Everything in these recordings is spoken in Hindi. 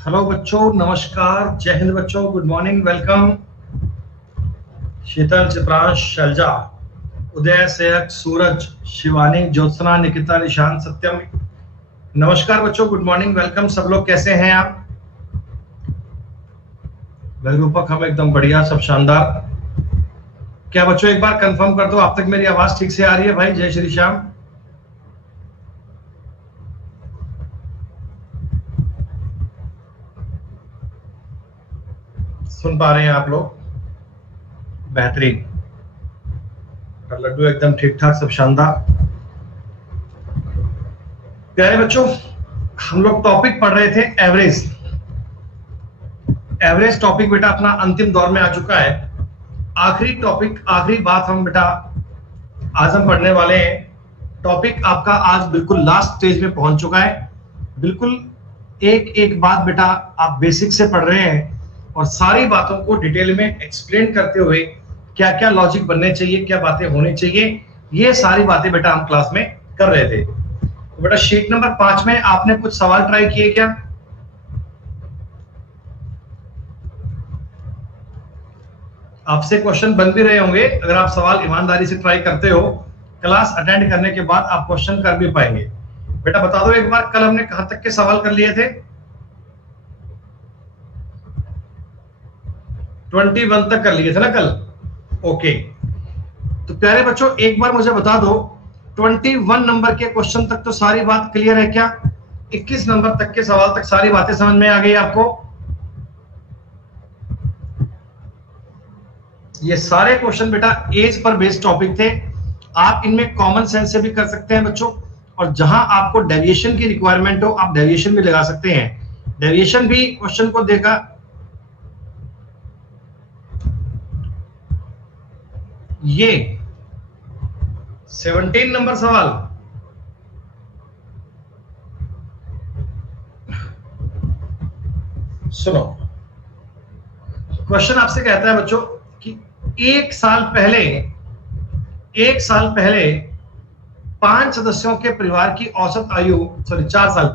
हेलो बच्चों, नमस्कार, जय हिंद बच्चों, गुड मॉर्निंग, वेलकम। शीतल, चित्रांश, शैलजा, उदय, सेहक, सूरज, शिवानी, ज्योत्सना, निकिता, निशान, सत्यम। नमस्कार बच्चों, गुड मॉर्निंग, वेलकम। सब लोग कैसे हैं आप? भाई रूपक, हम एकदम बढ़िया, सब शानदार। क्या बच्चों एक बार कंफर्म कर दो, आप तक मेरी आवाज ठीक से आ रही है? भाई जय श्री श्याम। सुन पा रहे हैं आप लोग? बेहतरीन। लड्डू एकदम ठीक ठाक, सब शानदार। प्यारे बच्चों, हम लोग टॉपिक पढ़ रहे थे एवरेज। एवरेज टॉपिक बेटा अपना अंतिम दौर में आ चुका है। आखिरी टॉपिक, आखिरी बात हम बेटा आज हम पढ़ने वाले हैं। टॉपिक आपका आज बिल्कुल लास्ट स्टेज में पहुंच चुका है। बिल्कुल एक एक बात बेटा आप बेसिक से पढ़ रहे हैं और सारी बातों को डिटेल में एक्सप्लेन करते हुए क्या क्या लॉजिक बनने चाहिए, क्या बातें होनी चाहिए, ये सारी बातें बेटा हम क्लास में कर रहे थे। तो बेटा शीट नंबर 5 में आपने कुछ सवाल ट्राई किए क्या? आपसे क्वेश्चन बन भी रहे होंगे। अगर आप सवाल ईमानदारी से ट्राई करते हो, क्लास अटेंड करने के बाद आप क्वेश्चन कर भी पाएंगे। बेटा बता दो एक बार, कल हमने कहां तक के सवाल कर लिए थे? 21 तक कर लिए थे ना कल? ओके। तो प्यारे बच्चों एक बार मुझे बता दो, 21 नंबर के क्वेश्चन तक तो सारी बात क्लियर है क्या? 21 नंबर तक के सवाल तक सारी बातें समझ में आ गई आपको? ये सारे क्वेश्चन बेटा एज पर बेस्ड टॉपिक थे। आप इनमें कॉमन सेंस से भी कर सकते हैं बच्चों, और जहां आपको डेविएशन की रिक्वायरमेंट हो आप डेविएशन भी लगा सकते हैं। डेविएशन भी क्वेश्चन को देखा। ये 17 नंबर सवाल, सुनो। क्वेश्चन आपसे कहता है बच्चों कि एक साल पहले 5 सदस्यों के परिवार की औसत आयु, सॉरी 4 साल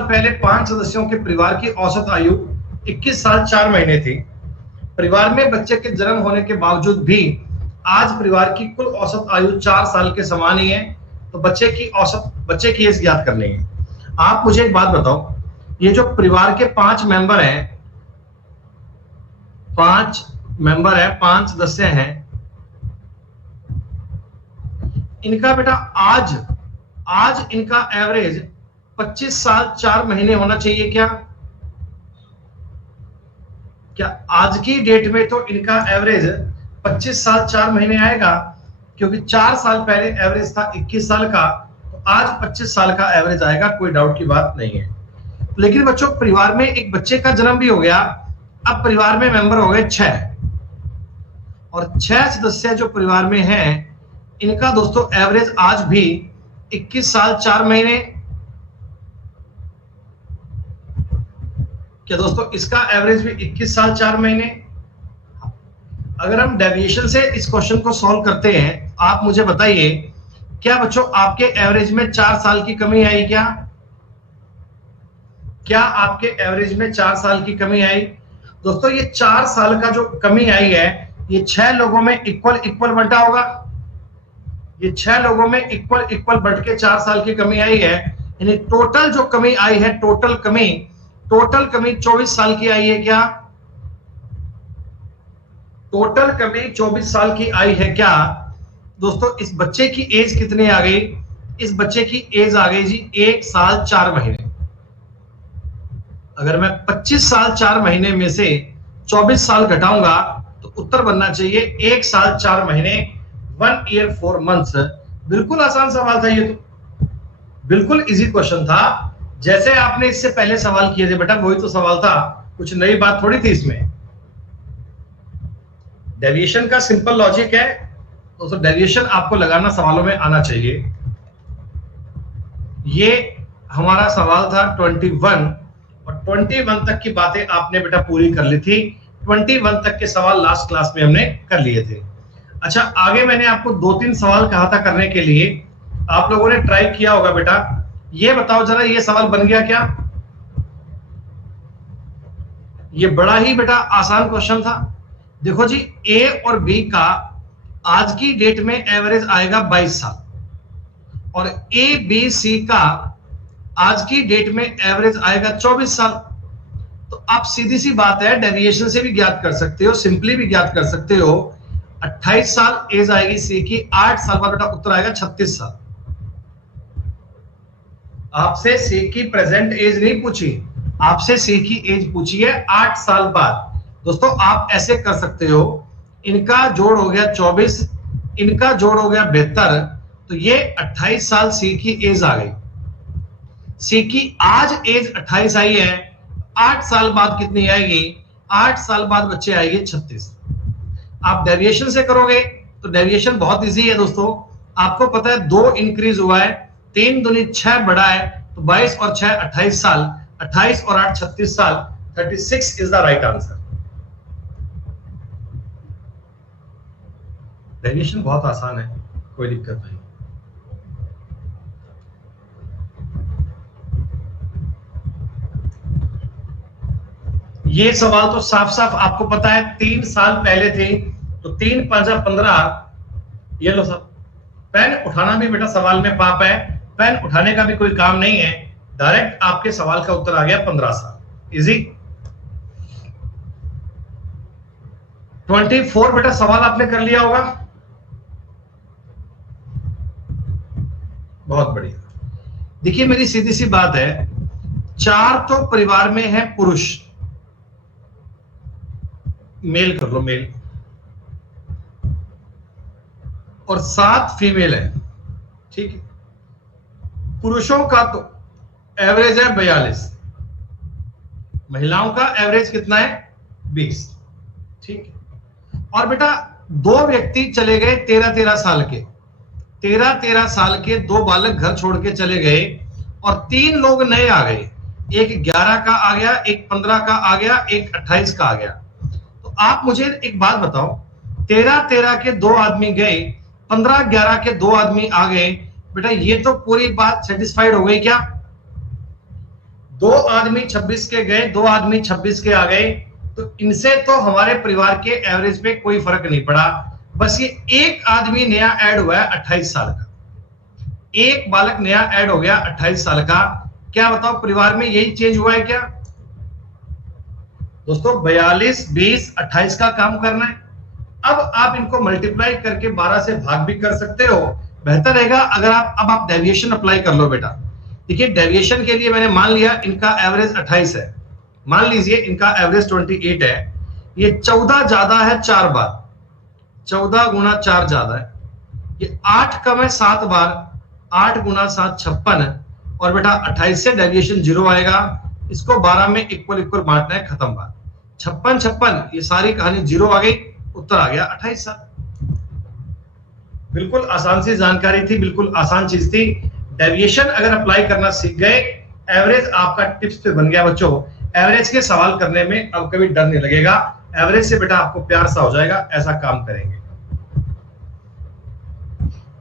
पहले 5 सदस्यों के परिवार की औसत आयु 21 साल 4 महीने थी। परिवार में बच्चे के जन्म होने के बावजूद भी आज परिवार की कुल औसत आयु 4 साल के समान ही है। तो बच्चे की एज ज्ञात करनी है। आप मुझे एक बात बताओ, ये जो परिवार के 5 मेंबर हैं, 5 सदस्य हैं, इनका बेटा आज इनका एवरेज 25 साल 4 महीने होना चाहिए क्या? क्या आज की डेट में तो इनका एवरेज 25 साल 4 महीने आएगा? क्योंकि 4 साल पहले एवरेज था 21 साल का, तो आज 25 साल का एवरेज आएगा, कोई डाउट की बात नहीं है। लेकिन बच्चों परिवार में एक बच्चे का जन्म भी हो गया, अब परिवार में मेंबर हो गए 6, और 6 सदस्य जो परिवार में हैं, इनका दोस्तों एवरेज आज भी 21 साल 4 महीने। क्या दोस्तों इसका एवरेज भी 21 साल 4 महीने? अगर हम डेविएशन से इस क्वेश्चन को सॉल्व करते हैं, आप मुझे बताइए, क्या बच्चों आपके एवरेज में 4 साल की कमी आई क्या? क्या आपके एवरेज में 4 साल की कमी आई? दोस्तों ये 4 साल का जो कमी आई है, ये 6 लोगों में इक्वल बंटा होगा। ये 6 लोगों में इक्वल बढ़ के 4 साल की कमी आई है। यानी टोटल जो कमी आई है, टोटल कमी 24 साल की आई है क्या? टोटल कमी 24 साल की आई है क्या? दोस्तों इस बच्चे की एज कितनी आ गई? इस बच्चे की एज आ गई जी 1 साल 4 महीने। अगर मैं 25 साल 4 महीने में से 24 साल घटाऊंगा तो उत्तर बनना चाहिए 1 साल 4 महीने, 1 ईयर 4 मंथ्स। बिल्कुल आसान सवाल था ये, तो बिल्कुल इजी क्वेश्चन था। जैसे आपने इससे पहले सवाल किए थे बेटा, वही तो सवाल था, कुछ नई बात थोड़ी थी इसमें। डेविएशन का सिंपल लॉजिक है दोस्तों, डेविएशन आपको लगाना सवालों में आना चाहिए। ये हमारा सवाल था 21, और 21 तक की बातें आपने बेटा पूरी कर ली थी। 21 तक के सवाल लास्ट क्लास में हमने कर लिए थे। अच्छा, आगे मैंने आपको 2-3 सवाल कहा था करने के लिए, आप लोगों ने ट्राई किया होगा बेटा। ये बताओ जरा, ये सवाल बन गया क्या? ये बड़ा ही बेटा आसान क्वेश्चन था। देखो जी, ए और बी का आज की डेट में एवरेज आएगा 22 साल और ए बी सी का आज की डेट में एवरेज आएगा 24 साल। तो आप सीधी सी बात है, डेविएशन से भी ज्ञात कर सकते हो, सिंपली भी ज्ञात कर सकते हो। 28 साल एज आएगी सी की, 8 साल बाद बेटा उत्तर आएगा 36 साल। आपसे सी की प्रेजेंट एज नहीं पूछी, आपसे सी की एज पूछी है 8 साल बाद। दोस्तों आप ऐसे कर सकते हो, इनका जोड़ हो गया 24, इनका जोड़ हो गया 72, तो ये 28 साल सी की एज आ गई। सी की आज एज 28 आई है, 8 साल बाद कितनी आएगी? 8 साल बाद बच्चे आएगी 36। आप डेविएशन से करोगे तो डेविएशन बहुत इजी है दोस्तों। आपको पता है 2 इंक्रीज हुआ है, 3 दूनी 6 बढ़ा है, तो 22 और 6 28 साल, 28 और 8 36 साल, 36 is the right answer. Deviation बहुत आसान है, कोई दिक्कत नहीं। ये सवाल तो साफ साफ आपको पता है 3 साल पहले थे, तो 3 5 15। ये लो सब, पेन उठाना भी बेटा सवाल में पाप है, पेन उठाने का भी कोई काम नहीं है, डायरेक्ट आपके सवाल का उत्तर आ गया 15 साल, इजी। 24 बेटा सवाल आपने कर लिया होगा, बहुत बढ़िया। देखिए मेरी सीधी सी बात है, 4 तो परिवार में है पुरुष, मेल कर लो मेल, और 7 फीमेल है, ठीक है। पुरुषों का तो एवरेज है 42, महिलाओं का एवरेज कितना है? 20, ठीक है। और बेटा 2 व्यक्ति चले गए 13-13 साल के, 13-13 साल के 2 बालक घर छोड़ के चले गए, और 3 लोग नए आ गए, एक 11 का आ गया, एक 15 का आ गया, एक 28 का आ गया। तो आप मुझे एक बात बताओ, 13-13 के 2 आदमी गए, 15-11 के 2 आदमी आ गए, बेटा ये तो पूरी बात सेटिस्फाइड हो गई क्या? 2 आदमी 26 के गए, 2 आदमी 26 के आ गए, तो इनसे तो हमारे परिवार के एवरेज पे कोई फर्क नहीं पड़ा। बस ये एक आदमी नया ऐड हुआ है 28 साल का, एक बालक नया ऐड हो गया 28 साल का। क्या बताओ परिवार में यही चेंज हुआ है क्या? दोस्तों 42 20 28 का काम करना है। अब आप इनको मल्टीप्लाई करके 12 से भाग भी कर सकते हो, बेहतर रहेगा अगर आप डेविएशन अप्लाई कर लो बेटा। देखिए डेविएशन के लिए मैंने मान लिया इनका एवरेज 28 है, मान लीजिए इनका एवरेज 28 है, ये 14 ज्यादा है 4 बार, 14 गुना 4 ज्यादा है, ये 8 कम है 7 बार, 8 गुना 7 56, और बेटा 28 से डेविएशन 0 आएगा, इसको 12 में इक्वल इक्वल बांटना है, खत्म बात। 56 56 ये सारी कहानी 0 आ गई, उत्तर आ गया 28 साल। बिल्कुल आसान सी जानकारी थी, बिल्कुल आसान चीज थी। डेविएशन अगर अप्लाई करना सीख गए, एवरेज आपका टिप्स पे बन गया बच्चों। एवरेज के सवाल करने में अब कभी डर नहीं लगेगा, एवरेज से बेटा आपको प्यार सा हो जाएगा, ऐसा काम करेंगे।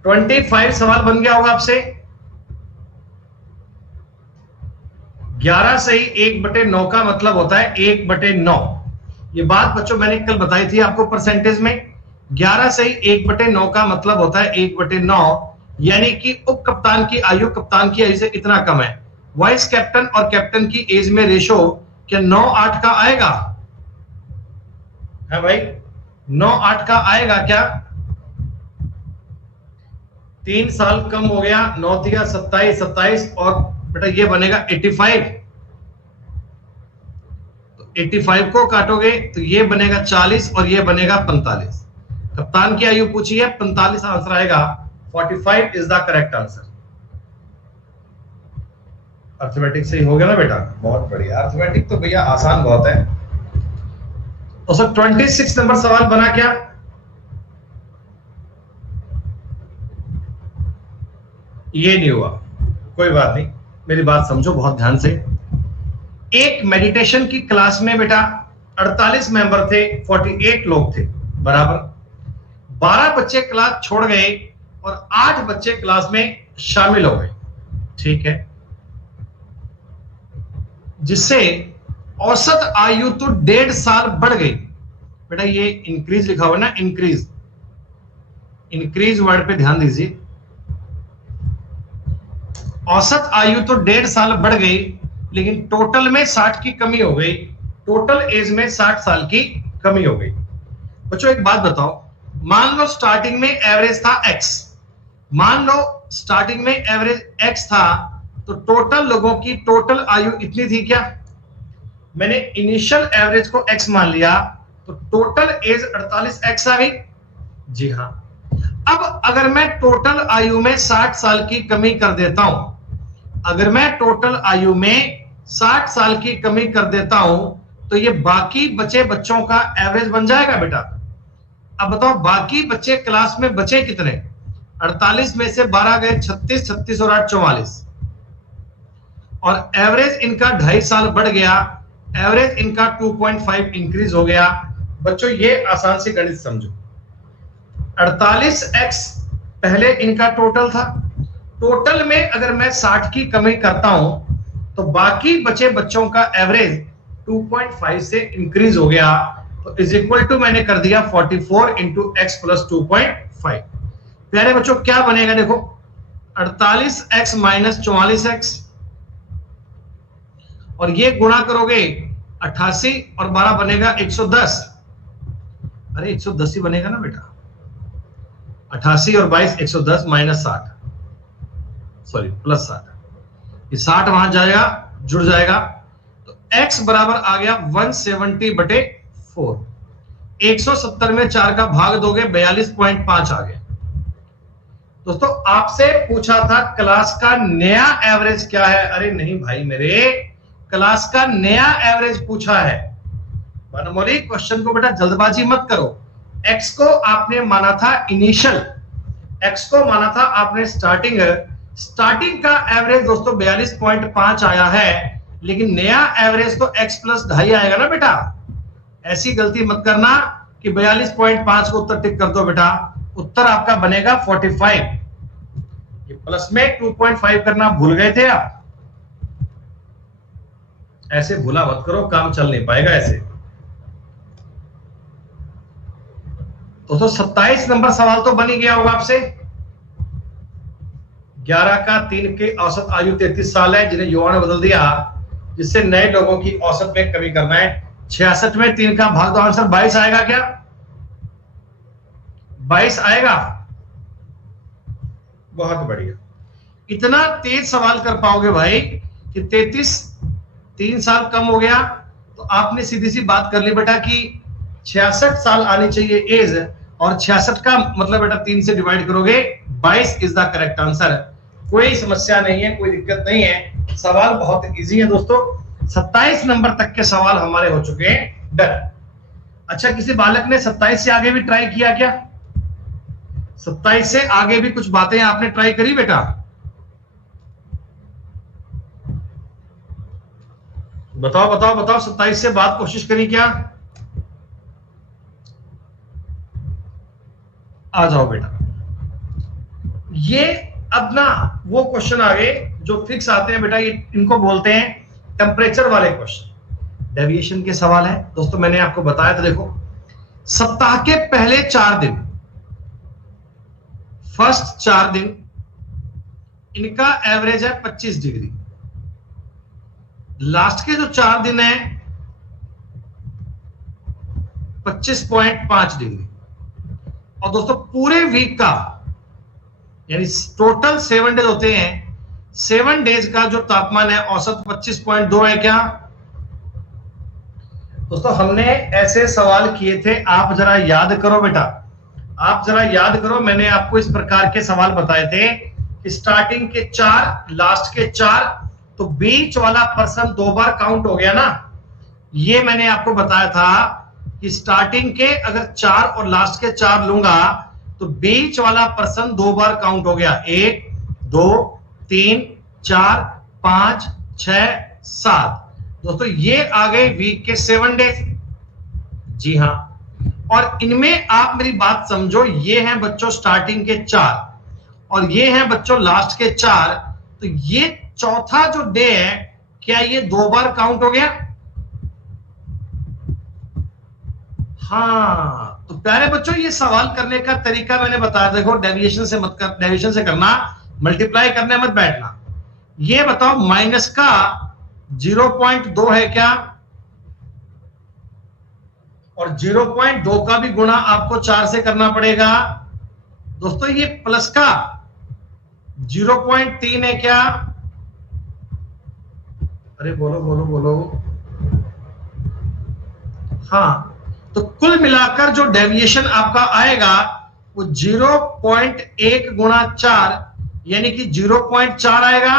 25 सवाल बन गया होगा आपसे। 11 सही 1/9 का मतलब होता है 1/9। ये बात बच्चों मैंने कल बताई थी आपको परसेंटेज में। 11 सही 1/9 का मतलब होता है 1/9, यानी कि उप कप्तान की आयु कप्तान की आयु से इतना कम है। वाइस कैप्टन और कैप्टन की एज में रेशो क्या 9-8 का आएगा? है भाई 9-8 का आएगा क्या? 3 साल कम हो गया, 9 3 27 27, और बेटा ये बनेगा 85। तो 85 को काटोगे तो ये बनेगा 40 और ये बनेगा 45। कप्तान की आयु पूछी है 45, आंसर आएगा 45 is the correct answer. Arithmetic सही हो गया ना बेटा, बहुत बढ़िया। अर्थमेटिक तो भैया आसान बहुत है। तो सर 26 नंबर सवाल बना क्या? ये नहीं हुआ, कोई बात नहीं, मेरी बात समझो बहुत ध्यान से। एक मेडिटेशन की क्लास में बेटा 48 मेंबर थे, 48 लोग थे बराबर। 12 बच्चे क्लास छोड़ गए और 8 बच्चे क्लास में शामिल हो गए, ठीक है, जिससे औसत आयु तो 1.5 साल बढ़ गई। बेटा ये इंक्रीज लिखा हुआ ना, इंक्रीज, इंक्रीज वर्ड पे ध्यान दीजिए। औसत आयु तो 1.5 साल बढ़ गई, लेकिन टोटल में 60 की कमी हो गई, टोटल एज में 60 साल की कमी हो गई। बच्चों एक बात बताओ, मान लो स्टार्टिंग में एवरेज था x, मान लो स्टार्टिंग में एवरेज x था, तो टोटल लोगों की टोटल आयु इतनी थी क्या? मैंने इनिशियल एवरेज को x मान लिया, तो टोटल एज 48x आ गई। जी हां। अब अगर मैं टोटल आयु में 60 साल की कमी कर देता हूं, अगर मैं टोटल आयु में 60 साल की कमी कर देता हूं, तो ये बाकी बचे बच्चों का एवरेज बन जाएगा बेटा। अब बताओ बाकी बच्चे क्लास में बचे कितने? 48 में से 12 गए 36, 36 और 8 44, और एवरेज इनका 2.5 साल बढ़ गया, एवरेज इनका 2.5 इंक्रीज हो गया। बच्चों ये आसान सी गणित समझो, 48x पहले इनका टोटल था, टोटल में अगर मैं 60 की कमी करता हूं, तो बाकी बचे बच्चों का एवरेज 2.5 से इंक्रीज हो गया, तो इज इक्वल टू मैंने कर दिया 44 इंटू एक्स प्लस 2.5। प्यारे बच्चों क्या बनेगा देखो, 48x माइनस 44x, और ये गुणा करोगे 88 और 12 बनेगा 110। अरे 110 ही बनेगा ना बेटा, 88 और 22 110 माइनस 60, सॉरी प्लस 60, ये 60 वहां जाएगा जुड़ जाएगा, तो x बराबर आ गया 170/4। 170 में 4 का भाग दोगे 42.5 आ गया। दोस्तों आपसे पूछा था क्लास का नया एवरेज क्या है? अरे नहीं भाई मेरे, क्लास का नया एवरेज पूछा है। मनमोली क्वेश्चन को बेटा जल्दबाजी मत करो। x को आपने माना था इनिशियल, x को माना था आपने स्टार्टिंग, स्टार्टिंग का एवरेज दोस्तों 42.5 आया है, लेकिन नया एवरेज तो x प्लस 2.5 आएगा ना बेटा। ऐसी गलती मत करना कि 42.5 को उत्तर टिक कर दो बेटा, उत्तर आपका बनेगा 45। ये प्लस में 2.5 करना भूल गए थे आप, ऐसे भूला मत करो, काम चल नहीं पाएगा ऐसे। दोस्तों 27 नंबर सवाल तो बन ही गया होगा आपसे। 11 का 3 की औसत आयु 33 साल है, जिन्हें युवा ने बदल दिया, जिससे नए लोगों की औसत में कमी करना है। 66 में 3 का भाग दो, आंसर 22 आएगा क्या? 22 आएगा। बहुत बढ़िया, इतना तेज सवाल कर पाओगे भाई कि 33 3 साल कम हो गया, तो आपने सीधी सी बात कर ली बेटा कि 66 साल आनी चाहिए एज, और 66 का मतलब बेटा 3 से डिवाइड करोगे 22 इज द करेक्ट आंसर। कोई समस्या नहीं है, कोई दिक्कत नहीं है, सवाल बहुत इजी है दोस्तों। 27 नंबर तक के सवाल हमारे हो चुके हैं डन। अच्छा किसी बालक ने 27 से आगे भी ट्राई किया क्या? 27 से आगे भी कुछ बातें आपने ट्राई करी बेटा? बताओ बताओ बताओ, 27 से बात कोशिश करी क्या? आ जाओ बेटा। ये अब ना वो क्वेश्चन आ गए जो फिक्स आते हैं बेटा, ये इनको बोलते हैं टेम्परेचर वाले क्वेश्चन, डेविएशन के सवाल है दोस्तों। मैंने आपको बताया था, देखो सप्ताह के पहले 4 दिन, फर्स्ट 4 दिन इनका एवरेज है 25 डिग्री, लास्ट के जो 4 दिन है 25.5 डिग्री, और दोस्तों पूरे वीक का यानी टोटल 7 डेज होते हैं, 7 डेज का जो तापमान है औसत 25.2 है क्या? दोस्तों हमने ऐसे सवाल किए थे, आप जरा याद करो बेटा, आप जरा याद करो। मैंने आपको इस प्रकार के सवाल बताए थे कि स्टार्टिंग के 4, लास्ट के 4, तो बीच वाला पर्सन 2 बार काउंट हो गया ना। ये मैंने आपको बताया था कि स्टार्टिंग के अगर 4 और लास्ट के 4 लूंगा, तो बीच वाला पर्सन 2 बार काउंट हो गया, 1 2 3 4 5 6 7। दोस्तों ये आ गए वीक के 7 डेज। जी हां, और इनमें आप मेरी बात समझो, ये हैं बच्चों स्टार्टिंग के 4 और ये हैं बच्चों लास्ट के 4, तो ये चौथा जो डे है क्या ये 2 बार काउंट हो गया? हाँ, तो प्यारे बच्चों ये सवाल करने का तरीका मैंने बताया। देखो डेविएशन से मत कर, डेविएशन से करना, मल्टीप्लाई करने मत बैठना। ये बताओ माइनस का 0.2 है क्या, और 0.2 का भी गुणा आपको 4 से करना पड़ेगा। दोस्तों ये प्लस का 0.3 है क्या, अरे बोलो बोलो बोलो। हाँ, तो कुल मिलाकर जो डेविएशन आपका आएगा वो 0.1 गुणा 4 यानी कि 0.4 आएगा।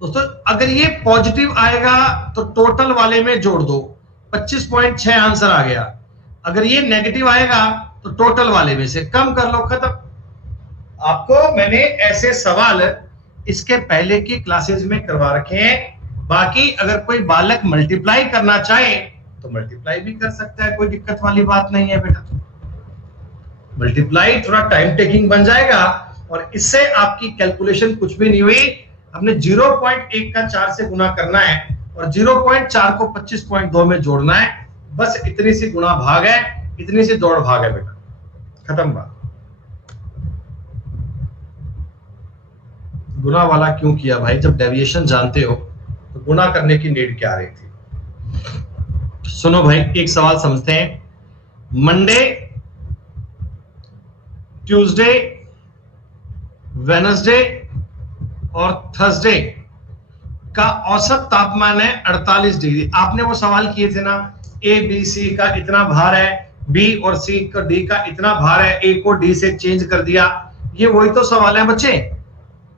दोस्तों अगर ये पॉजिटिव आएगा तो टोटल वाले में जोड़ दो, 25.6 आंसर आ गया। अगर ये नेगेटिव आएगा तो टोटल वाले में से कम कर लो, खत्म। आपको मैंने ऐसे सवाल इसके पहले की क्लासेस में करवा रखे हैं। बाकी अगर कोई बालक मल्टीप्लाई करना चाहे तो मल्टीप्लाई भी कर सकता है, कोई दिक्कत वाली बात नहीं है बेटा। मल्टीप्लाई थोड़ा टाइम टेकिंग बन जाएगा और इससे आपकी कैलकुलेशन कुछ भी नहीं हुई। हमने 0.1 का 4 से गुना करना है और 0.4 को 25.2 में जोड़ना है, बस इतनी सी गुणा भाग है, इतनी सी दौड़ भाग है बेटा, खत्म बात। गुना वाला क्यों किया भाई, जब डेविएशन जानते हो तो गुना करने की नीड क्या रही थी। सुनो भाई एक सवाल समझते हैं। मंडे, ट्यूसडे, वेडनेसडे और थर्सडे का औसत तापमान है 48 डिग्री। आपने वो सवाल किए थे ना, ए बी सी का इतना भार है, बी और सी का डी का इतना भार है, ए को डी से चेंज कर दिया। ये वही तो सवाल है बच्चे,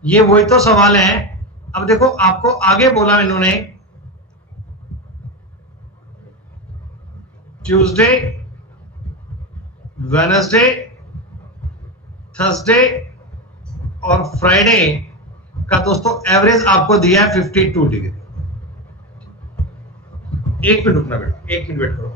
ये वही तो सवाल है। अब देखो आपको आगे बोला इन्होंने ट्यूसडे, वेडनेसडे, थर्सडे और फ्राइडे का दोस्तों एवरेज आपको दिया है 52 डिग्री। एक मिनट रुकना बेटा, एक मिनट वेट करो।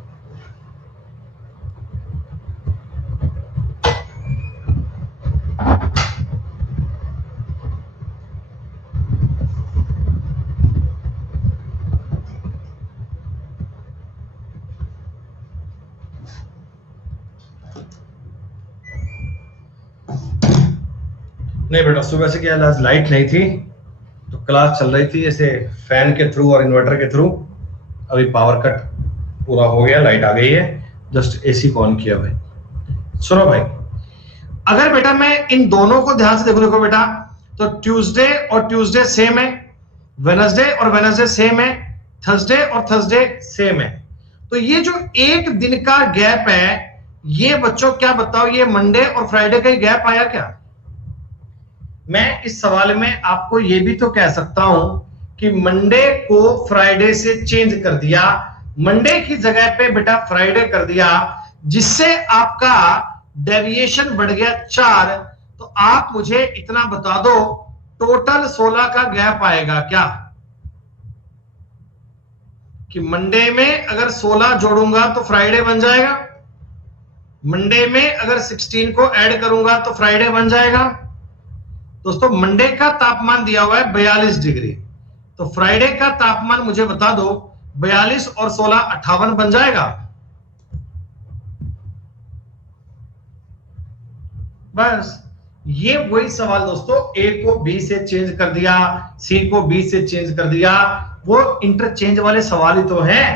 नहीं बेटा, सुबह से क्या आज लाइट नहीं थी तो क्लास चल रही थी ऐसे फैन के थ्रू और इन्वर्टर के थ्रू। अभी पावर कट पूरा हो गया, लाइट आ गई है, जस्ट एसी को ऑन किया भाई। सुनो भाई, अगर बेटा मैं इन दोनों को ध्यान से देखो, देखो बेटा, तो ट्यूसडे और ट्यूसडे सेम है, वेडनेसडे और वेडनेसडे सेम है, थर्सडे और थर्सडे सेम है। तो ये जो एक दिन का गैप है, ये बच्चों क्या बताओ, ये मंडे और फ्राइडे का ही गैप आया क्या? मैं इस सवाल में आपको यह भी तो कह सकता हूं कि मंडे को फ्राइडे से चेंज कर दिया, मंडे की जगह पे बेटा फ्राइडे कर दिया, जिससे आपका डेविएशन बढ़ गया 4। तो आप मुझे इतना बता दो, टोटल 16 का गैप आएगा क्या? कि मंडे में अगर 16 जोड़ूंगा तो फ्राइडे बन जाएगा, मंडे में अगर 16 को ऐड करूंगा तो फ्राइडे बन जाएगा। दोस्तों मंडे का तापमान दिया हुआ है 42 डिग्री, तो फ्राइडे का तापमान मुझे बता दो, 42 और 16 58 बन जाएगा। बस ये वही सवाल दोस्तों, ए को बी से चेंज कर दिया, सी को बी से चेंज कर दिया, वो इंटरचेंज वाले सवाल ही तो हैं,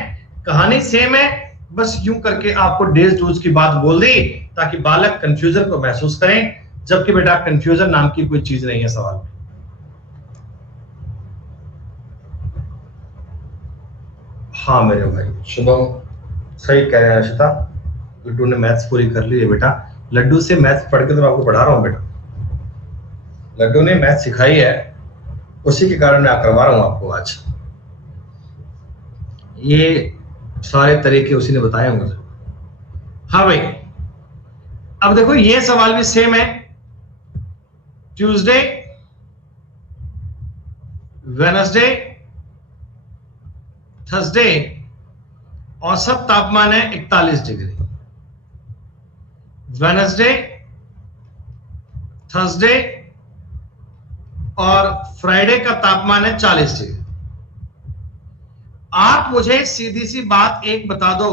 कहानी सेम है। बस यूं करके आपको डेज डूज की बात बोल दी ताकि बालक कंफ्यूजन को महसूस करें, जबकि बेटा कंफ्यूजन नाम की कोई चीज नहीं है सवाल में। हाँ मेरे भाई शुभम सही कह रहे हैं। अशिता, लड्डू ने मैथ्स पूरी कर ली है बेटा, लड्डू से मैथ्स पढ़ के तो मैं आपको पढ़ा रहा हूं बेटा, लड्डू ने मैथ्स सिखाई है, उसी के कारण मैं करवा रहा हूं आपको आज। ये सारे तरीके उसी ने बताए होंगे। हाँ भाई, अब देखो ये सवाल भी सेम है, ट्यूसडे, वेडनेसडे, थर्सडे औसत तापमान है 41 डिग्री, वेडनेसडे, थर्सडे और फ्राइडे का तापमान है 40 डिग्री। आप मुझे सीधी सी बात एक बता दो,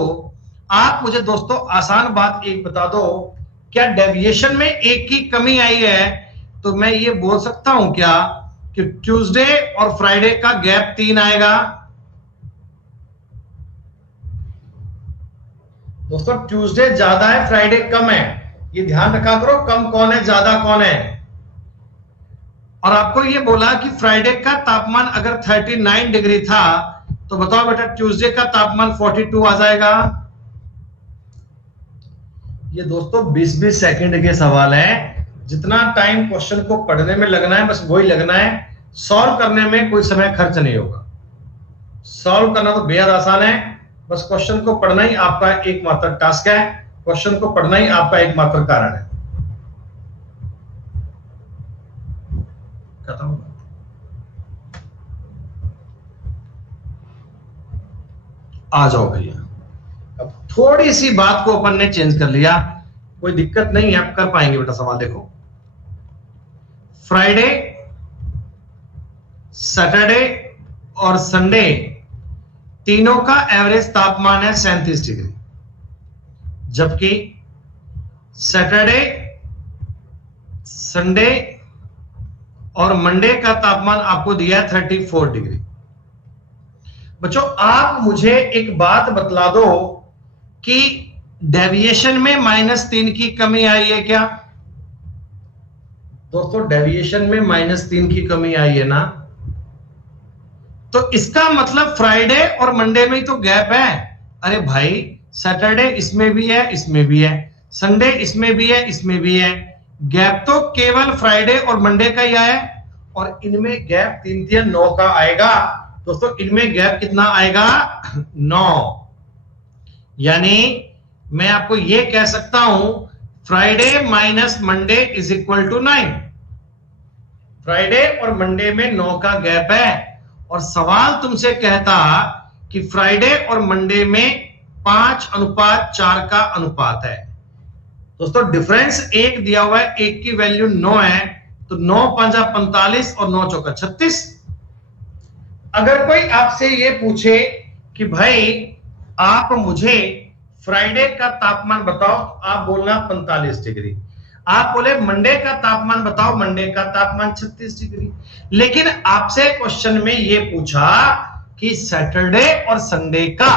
आप मुझे दोस्तों आसान बात एक बता दो, क्या डेविएशन में एक की कमी आई है तो मैं ये बोल सकता हूं क्या कि ट्यूसडे और फ्राइडे का गैप 3 आएगा? दोस्तों ट्यूसडे ज्यादा है, फ्राइडे कम है, ये ध्यान रखा करो, कम कौन है ज्यादा कौन है। और आपको ये बोला कि फ्राइडे का तापमान अगर 39 डिग्री था तो बताओ बेटा ट्यूसडे का तापमान 42 आ जाएगा? ये दोस्तों 20-20 सेकंड के सवाल है, जितना टाइम क्वेश्चन को पढ़ने में लगना है बस वही लगना है, सॉल्व करने में कोई समय खर्च नहीं होगा। सॉल्व करना तो बेहद आसान है, बस क्वेश्चन को पढ़ना ही आपका एकमात्र टास्क है, क्वेश्चन को पढ़ना ही आपका एकमात्र कारण है। खत्म। आ जाओ भैया, अब थोड़ी सी बात को अपन ने चेंज कर लिया, कोई दिक्कत नहीं है, आप कर पाएंगे बेटा। सवाल देखो, फ्राइडे, सैटरडे और संडे तीनों का एवरेज तापमान है 37 डिग्री, जबकि सैटरडे, संडे और मंडे का तापमान आपको दिया है 34 डिग्री। बच्चों आप मुझे एक बात बतला दो कि डेविएशन में -3 की कमी आई है क्या? दोस्तों डेविएशन में -3 की कमी आई है ना, तो इसका मतलब फ्राइडे और मंडे में ही तो गैप है। अरे भाई सैटरडे इसमें भी है, इसमें भी है, संडे इसमें भी है, इसमें भी है, गैप तो केवल फ्राइडे और मंडे का ही आया, और इनमें गैप 3-3-9 का आएगा। दोस्तों इनमें गैप कितना आएगा? 9। यानी मैं आपको यह कह सकता हूं Friday minus Monday is equal to 9। Friday और मंडे में 9 का गैप है, और सवाल तुमसे कहता कि फ्राइडे और मंडे में 5:4 का अनुपात है। दोस्तों डिफरेंस 1 दिया हुआ है, 1 की वैल्यू 9 है, तो 9×5 = 45 और 9×4 = 36। अगर कोई आपसे ये पूछे कि भाई आप मुझे फ्राइडे का तापमान बताओ, आप बोलना 45 डिग्री, आप बोले मंडे का तापमान बताओ, मंडे का तापमान 36 डिग्री। लेकिन आपसे क्वेश्चन में ये पूछा कि सैटरडे और संडे का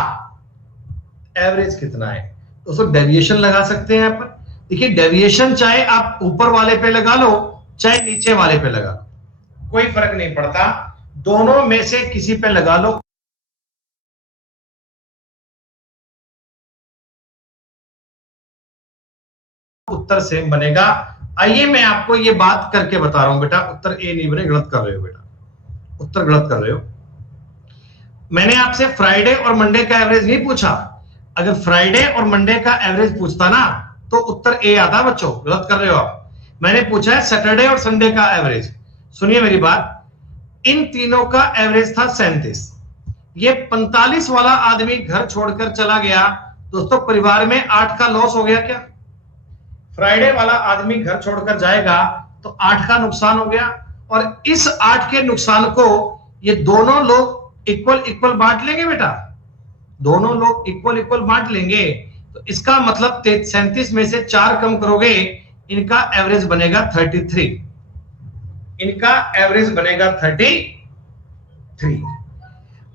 एवरेज कितना है, दोस्तों डेविएशन लगा सकते हैं यहां पर। देखिए डेविएशन चाहे आप ऊपर वाले पे लगा लो चाहे नीचे वाले पे लगा लो, कोई फर्क नहीं पड़ता, दोनों में से किसी पे लगा लो, उत्तर सेम बनेगा। आइए मैं आपको ये बात करके बता रहा हूं बेटा, उत्तर ए नहीं बने, गलत कर रहे हो बेटा, उत्तर गलत कर रहे हो। मैंने आपसे फ्राइडे और मंडे का एवरेज नहीं पूछा, अगर फ्राइडे और मंडे का एवरेज पूछता ना तो उत्तर ए आता बच्चों, गलत कर रहे हो आप। मैंने पूछा है सैटरडे और संडे का एवरेज। सुनिए मेरी बात, इन तीनों का एवरेज था 37। ये 45 वाला आदमी घर छोड़कर चला गया, दोस्तों परिवार में 8 का लॉस हो गया क्या? फ्राइडे वाला आदमी घर छोड़कर जाएगा तो 8 का नुकसान हो गया, और इस 8 के नुकसान को ये दोनों लोग इक्वल इक्वल बांट लेंगे बेटा, दोनों लोग इक्वल इक्वल बांट लेंगे। तो इसका मतलब 37 में से 4 कम करोगे, इनका एवरेज बनेगा 33, इनका एवरेज बनेगा 33।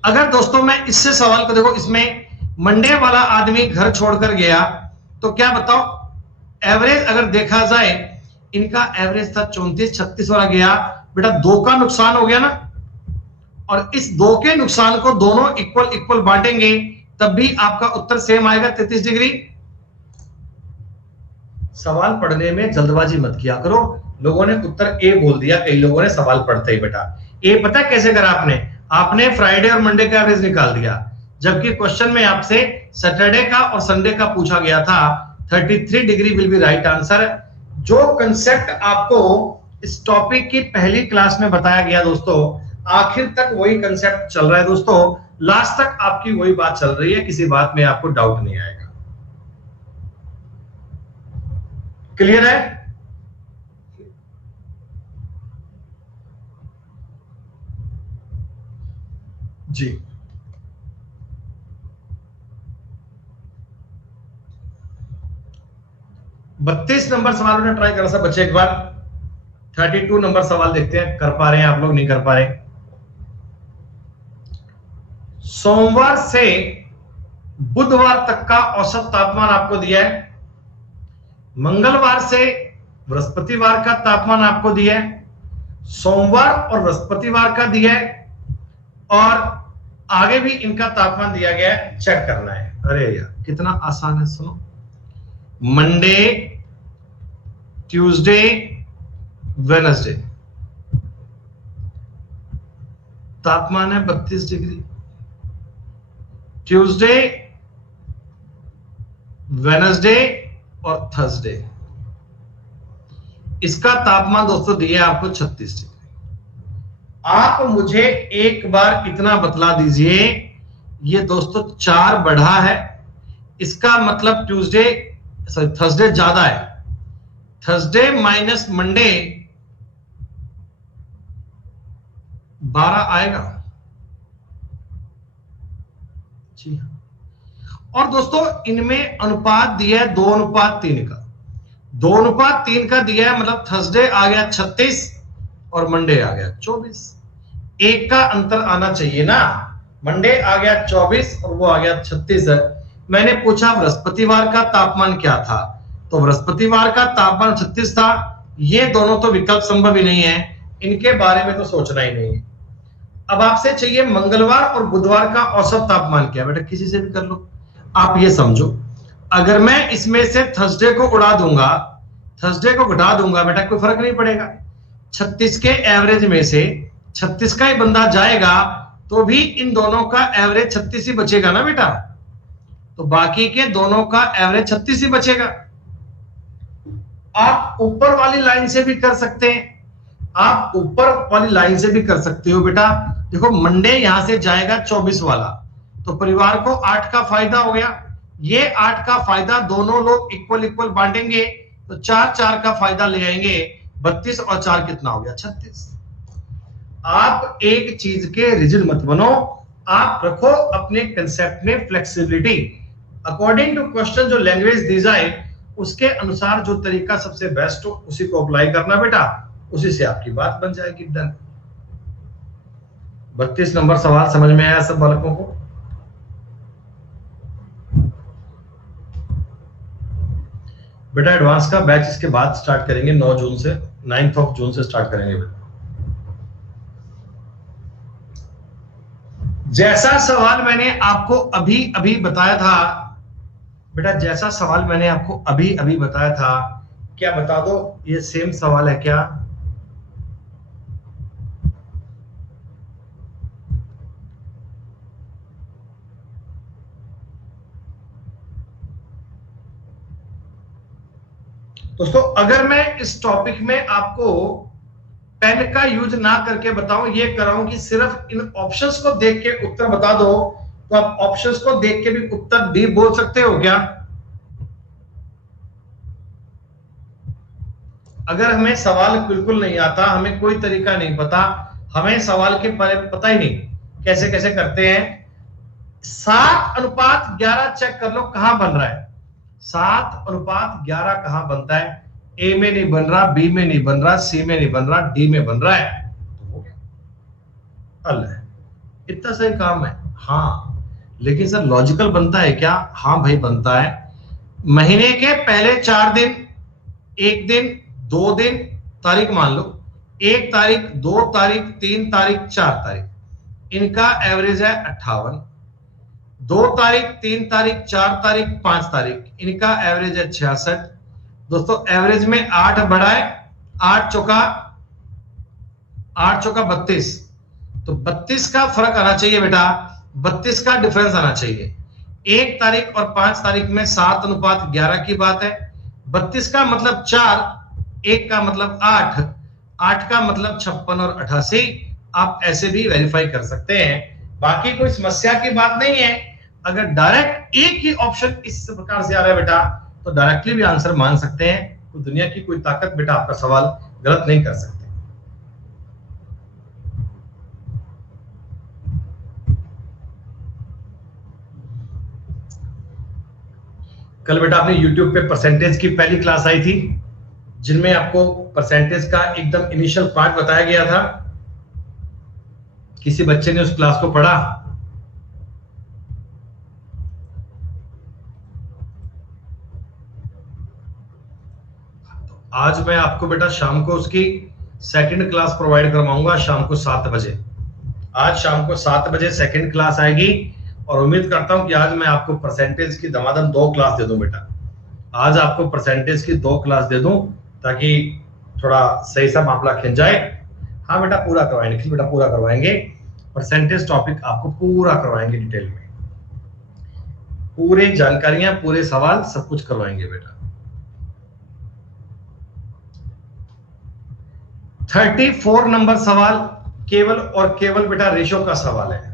अगर दोस्तों मैं इससे सवाल को देखो, इसमें मंडे वाला आदमी घर छोड़कर गया तो क्या बताओ एवरेज अगर देखा जाए, इनका एवरेज था 34, 36 वाला गया बेटा, 2 का नुकसान हो गया ना, और इस 2 के नुकसान को दोनों इक्वल इक्वल बांटेंगे तब भी आपका उत्तर सेम आएगा 33 डिग्री। सवाल पढ़ने में जल्दबाजी मत किया करो, लोगों ने उत्तर ए बोल दिया, कई लोगों ने सवाल पढ़ते ही बेटा ए, पता कैसे करा आपने फ्राइडे और मंडे का एवरेज निकाल दिया, जबकि क्वेश्चन में आपसे सैटरडे का और संडे का पूछा गया था। 33 degree will be right answer. जो कंसेप्ट आपको इस टॉपिक की पहली क्लास में बताया गया दोस्तों, आखिर तक वही कंसेप्ट चल रहा है दोस्तों, लास्ट तक आपकी वही बात चल रही है, किसी बात में आपको डाउट नहीं आएगा। क्लियर है? जी 32 नंबर सवाल में ट्राई करा सब बच्चे एक बार। 32 नंबर सवाल देखते हैं, कर पा रहे हैं आप लोग, नहीं कर पा रहे। सोमवार से बुधवार तक का औसत तापमान आपको दिया है, मंगलवार से बृहस्पतिवार का तापमान आपको दिया है, सोमवार और बृहस्पतिवार का दिया है, और आगे भी इनका तापमान दिया गया है, चेक करना है। अरे यार कितना आसान है, सुनो। मंडे, ट्यूसडे, वेडनेसडे, तापमान है 32 डिग्री। ट्यूसडे, वेडनेसडे और थर्सडे, इसका तापमान दोस्तों दिया है आपको 36 डिग्री। आप मुझे एक बार इतना बतला दीजिए, ये दोस्तों 4 बढ़ा है, इसका मतलब ट्यूसडे सॉरी थर्सडे ज्यादा है। थर्सडे माइनस मंडे 12 आएगा जी। और दोस्तों इनमें अनुपात दिया है 2:3 का। 2:3 का दिया है, मतलब थर्सडे आ गया 36 और मंडे आ गया 24। एक का अंतर आना चाहिए ना। मंडे आ गया 24 और वो आ गया 36 है। मैंने पूछा बृहस्पतिवार का तापमान क्या था, तो बृहस्पतिवार का तापमान 36 था। ये दोनों तो विकल्प संभव ही नहीं है, इनके बारे में तो सोचना ही नहीं है। अब आपसे चाहिए मंगलवार और बुधवार का औसत तापमान क्या। बेटा किसी से भी कर लो। आप ये समझो, अगर मैं इसमें से थर्सडे को उड़ा दूंगा, थर्सडे को घटा दूंगा, बेटा कोई फर्क नहीं पड़ेगा। 36 के एवरेज में से 36 का ही बंदा जाएगा तो भी इन दोनों का एवरेज 36 ही बचेगा ना बेटा। तो बाकी के दोनों का एवरेज 36 ही बचेगा। आप ऊपर वाली लाइन से भी कर सकते हैं, आप ऊपर वाली लाइन से भी कर सकते हो बेटा। देखो मंडे यहां से जाएगा 24 वाला, तो परिवार को 8 का फायदा हो गया। ये 8 का फायदा दोनों लोग इक्वल इक्वल बांटेंगे, तो 4 का फायदा ले आएंगे। 32 और 4 कितना हो गया 36। आप एक चीज के रिजिड मत बनो, आप रखो अपने कंसेप्ट में फ्लेक्सिबिलिटी। अकॉर्डिंग टू क्वेश्चन जो लैंग्वेज दी जाए उसके अनुसार जो तरीका सबसे बेस्ट हो उसी को अप्लाई करना बेटा, उसी से आपकी बात बन जाएगी। डन। 32 नंबर सवाल समझ में आया सब बालकों को? बेटा एडवांस का बैच इसके बाद स्टार्ट करेंगे 9 जून से, 9 जून से स्टार्ट करेंगे बेटा। जैसा सवाल मैंने आपको अभी अभी बताया था बेटा, जैसा सवाल मैंने आपको अभी अभी बताया था, क्या बता दो ये सेम सवाल है क्या? दोस्तों अगर मैं इस टॉपिक में आपको पेन का यूज ना करके बताऊं, ये कराऊं कि सिर्फ इन ऑप्शंस को देख के उत्तर बता दो, तो आप ऑप्शंस को देख के भी उत्तर डी बोल सकते हो क्या? अगर हमें सवाल बिल्कुल नहीं आता, हमें कोई तरीका नहीं पता, हमें सवाल के बारे में पता ही नहीं कैसे कैसे करते हैं, 7:11 चेक कर लो कहां बन रहा है। 7:11 कहां बनता है? ए में नहीं बन रहा, बी में नहीं बन रहा, सी में नहीं बन रहा, डी में बन रहा है, तो हो गया। अल्लाह इतना सही काम है। हाँ लेकिन सर लॉजिकल बनता है क्या? हाँ भाई बनता है। महीने के पहले 4 दिन, 1 दिन, 2 दिन, तारीख मान लो 1 तारीख, 2 तारीख, 3 तारीख, 4 तारीख, इनका एवरेज है 58। 2 तारीख, 3 तारीख, 4 तारीख, 5 तारीख, इनका एवरेज है 66। दोस्तों एवरेज में 8 बढ़ा है, 8 चौका 32, तो 32 का फर्क आना चाहिए बेटा, 32 का डिफरेंस आना चाहिए। 1 तारीख और 5 तारीख में 7:11 की बात है। 32 का मतलब 4, 1 का मतलब 8, 8 का मतलब 56 और 88। आप ऐसे भी वेरीफाई कर सकते हैं, बाकी कोई समस्या की बात नहीं है। अगर डायरेक्ट एक ही ऑप्शन इस प्रकार से आ रहा है बेटा, तो डायरेक्टली भी आंसर मान सकते हैं। तो दुनिया की कोई ताकत बेटा आपका सवाल गलत नहीं कर सकती। कल बेटा आपने YouTube पे परसेंटेज की पहली क्लास आई थी, जिनमें आपको परसेंटेज का एकदम इनिशियल पार्ट बताया गया था। किसी बच्चे ने उस क्लास को पढ़ा? आज मैं आपको बेटा शाम को उसकी सेकंड क्लास प्रोवाइड करवाऊंगा, शाम को 7 बजे। आज शाम को 7 बजे सेकंड क्लास आएगी, और उम्मीद करता हूं कि आज मैं आपको परसेंटेज की धमाधम 2 क्लास दे दूं बेटा। आज आपको परसेंटेज की 2 क्लास दे दूं, ताकि थोड़ा सही सा मामला खिंच जाए। हाँ बेटा पूरा करवाएंगे, निखिल बेटा पूरा करवाएंगे, परसेंटेज टॉपिक आपको पूरा करवाएंगे डिटेल में, पूरे जानकारियां, पूरे सवाल सब कुछ करवाएंगे बेटा। 34 नंबर सवाल केवल और केवल बेटा रेशो का सवाल है।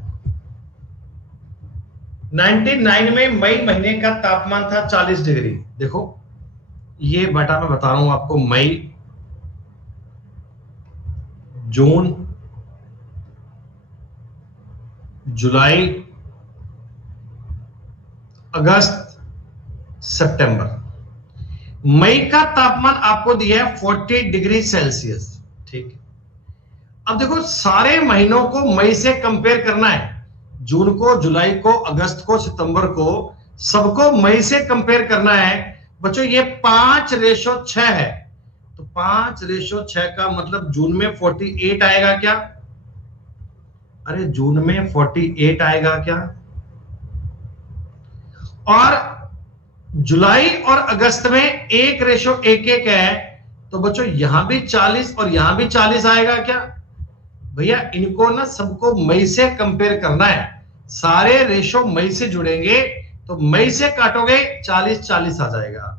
99 में मई महीने का तापमान था 40 डिग्री। देखो ये बेटा मैं बता रहा हूं आपको, मई, जून, जुलाई, अगस्त, सितंबर। मई का तापमान आपको दिया है 40 डिग्री सेल्सियस, ठीक है। अब देखो सारे महीनों को मई से कंपेयर करना है, जून को, जुलाई को, अगस्त को, सितंबर को, सबको मई से कंपेयर करना है बच्चों। ये 5:6 है, तो 5:6 का मतलब जून में 48 आएगा क्या? अरे जून में 48 आएगा क्या? और जुलाई और अगस्त में 1:1 है, तो बच्चों यहां भी 40 और यहां भी 40 आएगा क्या? भैया इनको ना सबको मई से कंपेयर करना है, सारे रेशो मई से जुड़ेंगे, तो मई से काटोगे 40-40 आ जाएगा।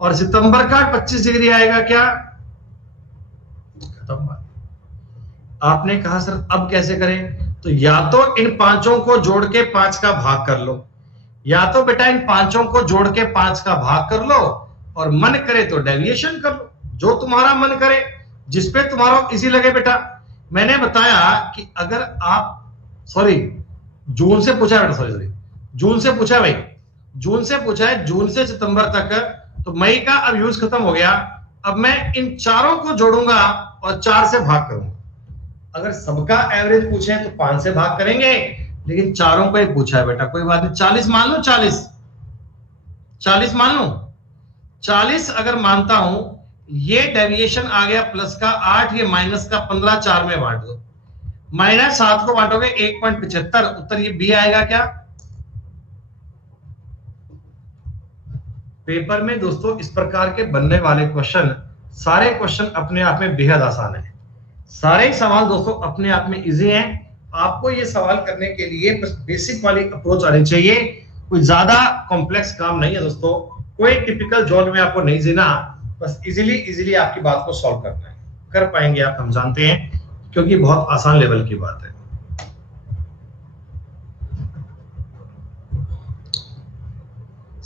और सितंबर का 25 डिग्री आएगा क्या? खत्म बात। आपने कहा सर अब कैसे करें? तो या तो इन पांचों को जोड़ के 5 का भाग कर लो, या तो बेटा इन पांचों को जोड़ के 5 का भाग कर लो, और मन करे तो डेविएशन कर लो, जो तुम्हारा मन करे, जिसपे तुम्हारा इजी लगे बेटा। मैंने बताया कि अगर आप जून से पूछा है बेटा, जून से पूछा है भाई, जून से पूछा है, जून से सितंबर तक, तो मई का अब यूज खत्म हो गया। अब मैं इन चारों को जोड़ूंगा और 4 से भाग करूंगा। अगर सबका एवरेज पूछे तो 5 से भाग करेंगे, लेकिन चारों को ही पूछा है बेटा, कोई बात नहीं, 40 मान लो, 40 मान लो। 40 अगर मानता हूं, ये डेविएशन आ गया प्लस का 8, ये माइनस का 15, 4 में बांट दो, -7 को बांटोगे 1.75, उत्तर ये बी आएगा क्या? पेपर में दोस्तों इस प्रकार के बनने वाले क्वेश्चन, सारे क्वेश्चन अपने आप में बेहद आसान है, सारे सवाल दोस्तों अपने आप में इजी हैं। आपको ये सवाल करने के लिए बस बेसिक वाली अप्रोच आनी चाहिए, कोई ज्यादा कॉम्प्लेक्स काम नहीं है दोस्तों, कोई टिपिकल जोन में आपको नहीं जीना, बस इजीली आपकी बात को सॉल्व करना है। कर पाएंगे आप, हम जानते हैं, क्योंकि बहुत आसान लेवल की बात है।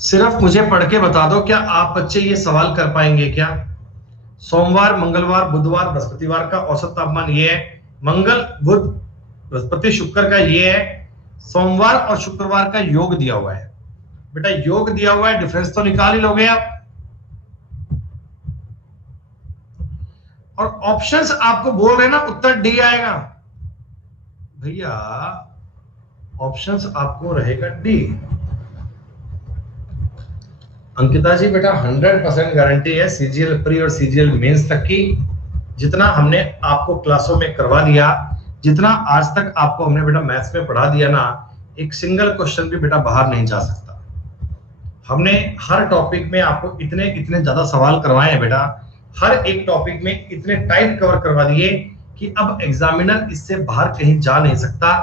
सिर्फ मुझे पढ़ के बता दो, क्या आप बच्चे ये सवाल कर पाएंगे क्या? सोमवार, मंगलवार, बुधवार, बृहस्पतिवार का औसत तापमान ये है, मंगल, बुध, बृहस्पति, शुक्र का ये है, सोमवार और शुक्रवार का योग दिया हुआ है। बेटा योग दिया हुआ है, डिफरेंस तो निकाल ही लोगे आप। और ऑप्शंस आपको बोल रहे ना, उत्तर डी आएगा भैया, ऑप्शंस आपको रहेगा डी। अंकिता जी बेटा 100% गारंटी है सीजीएल प्री और सीजीएल मेंस तक की, जितना हमने आपको क्लासों में करवा दिया, जितना आज तक आपको हमने बेटा मैथ्स में पढ़ा दिया ना, एक सिंगल क्वेश्चन भी बेटा बाहर नहीं जा सकता। हमने हर टॉपिक में आपको इतने ज्यादा सवाल करवाए हैं बेटा, हर एक टॉपिक में इतने टाइट कवर करवा दिए कि अब एग्जामिनर इससे बाहर कहीं जा नहीं सकता।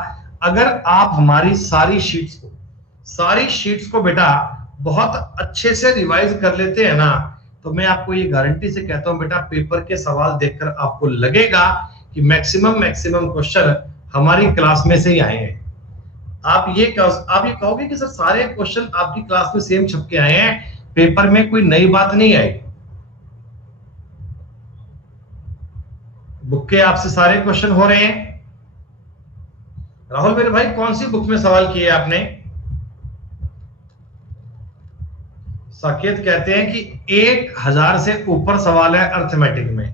अगर आप हमारी सारी शीट्स को बेटा बहुत अच्छे से रिवाइज कर लेते हैं ना, तो मैं आपको ये गारंटी से कहता हूं बेटा, पेपर के सवाल देखकर आपको लगेगा कि मैक्सिमम क्वेश्चन हमारी क्लास में से ही आए हैं। आप ये कहोगे कि सर सारे क्वेश्चन आपकी क्लास में सेम छप के आए हैं, पेपर में कोई नई बात नहीं आई। बुक के आपसे सारे क्वेश्चन हो रहे हैं। राहुल मेरे भाई, कौन सी बुक में सवाल किए आपने? साकेत कहते हैं कि 1000 से ऊपर सवाल है अर्थमेटिक में।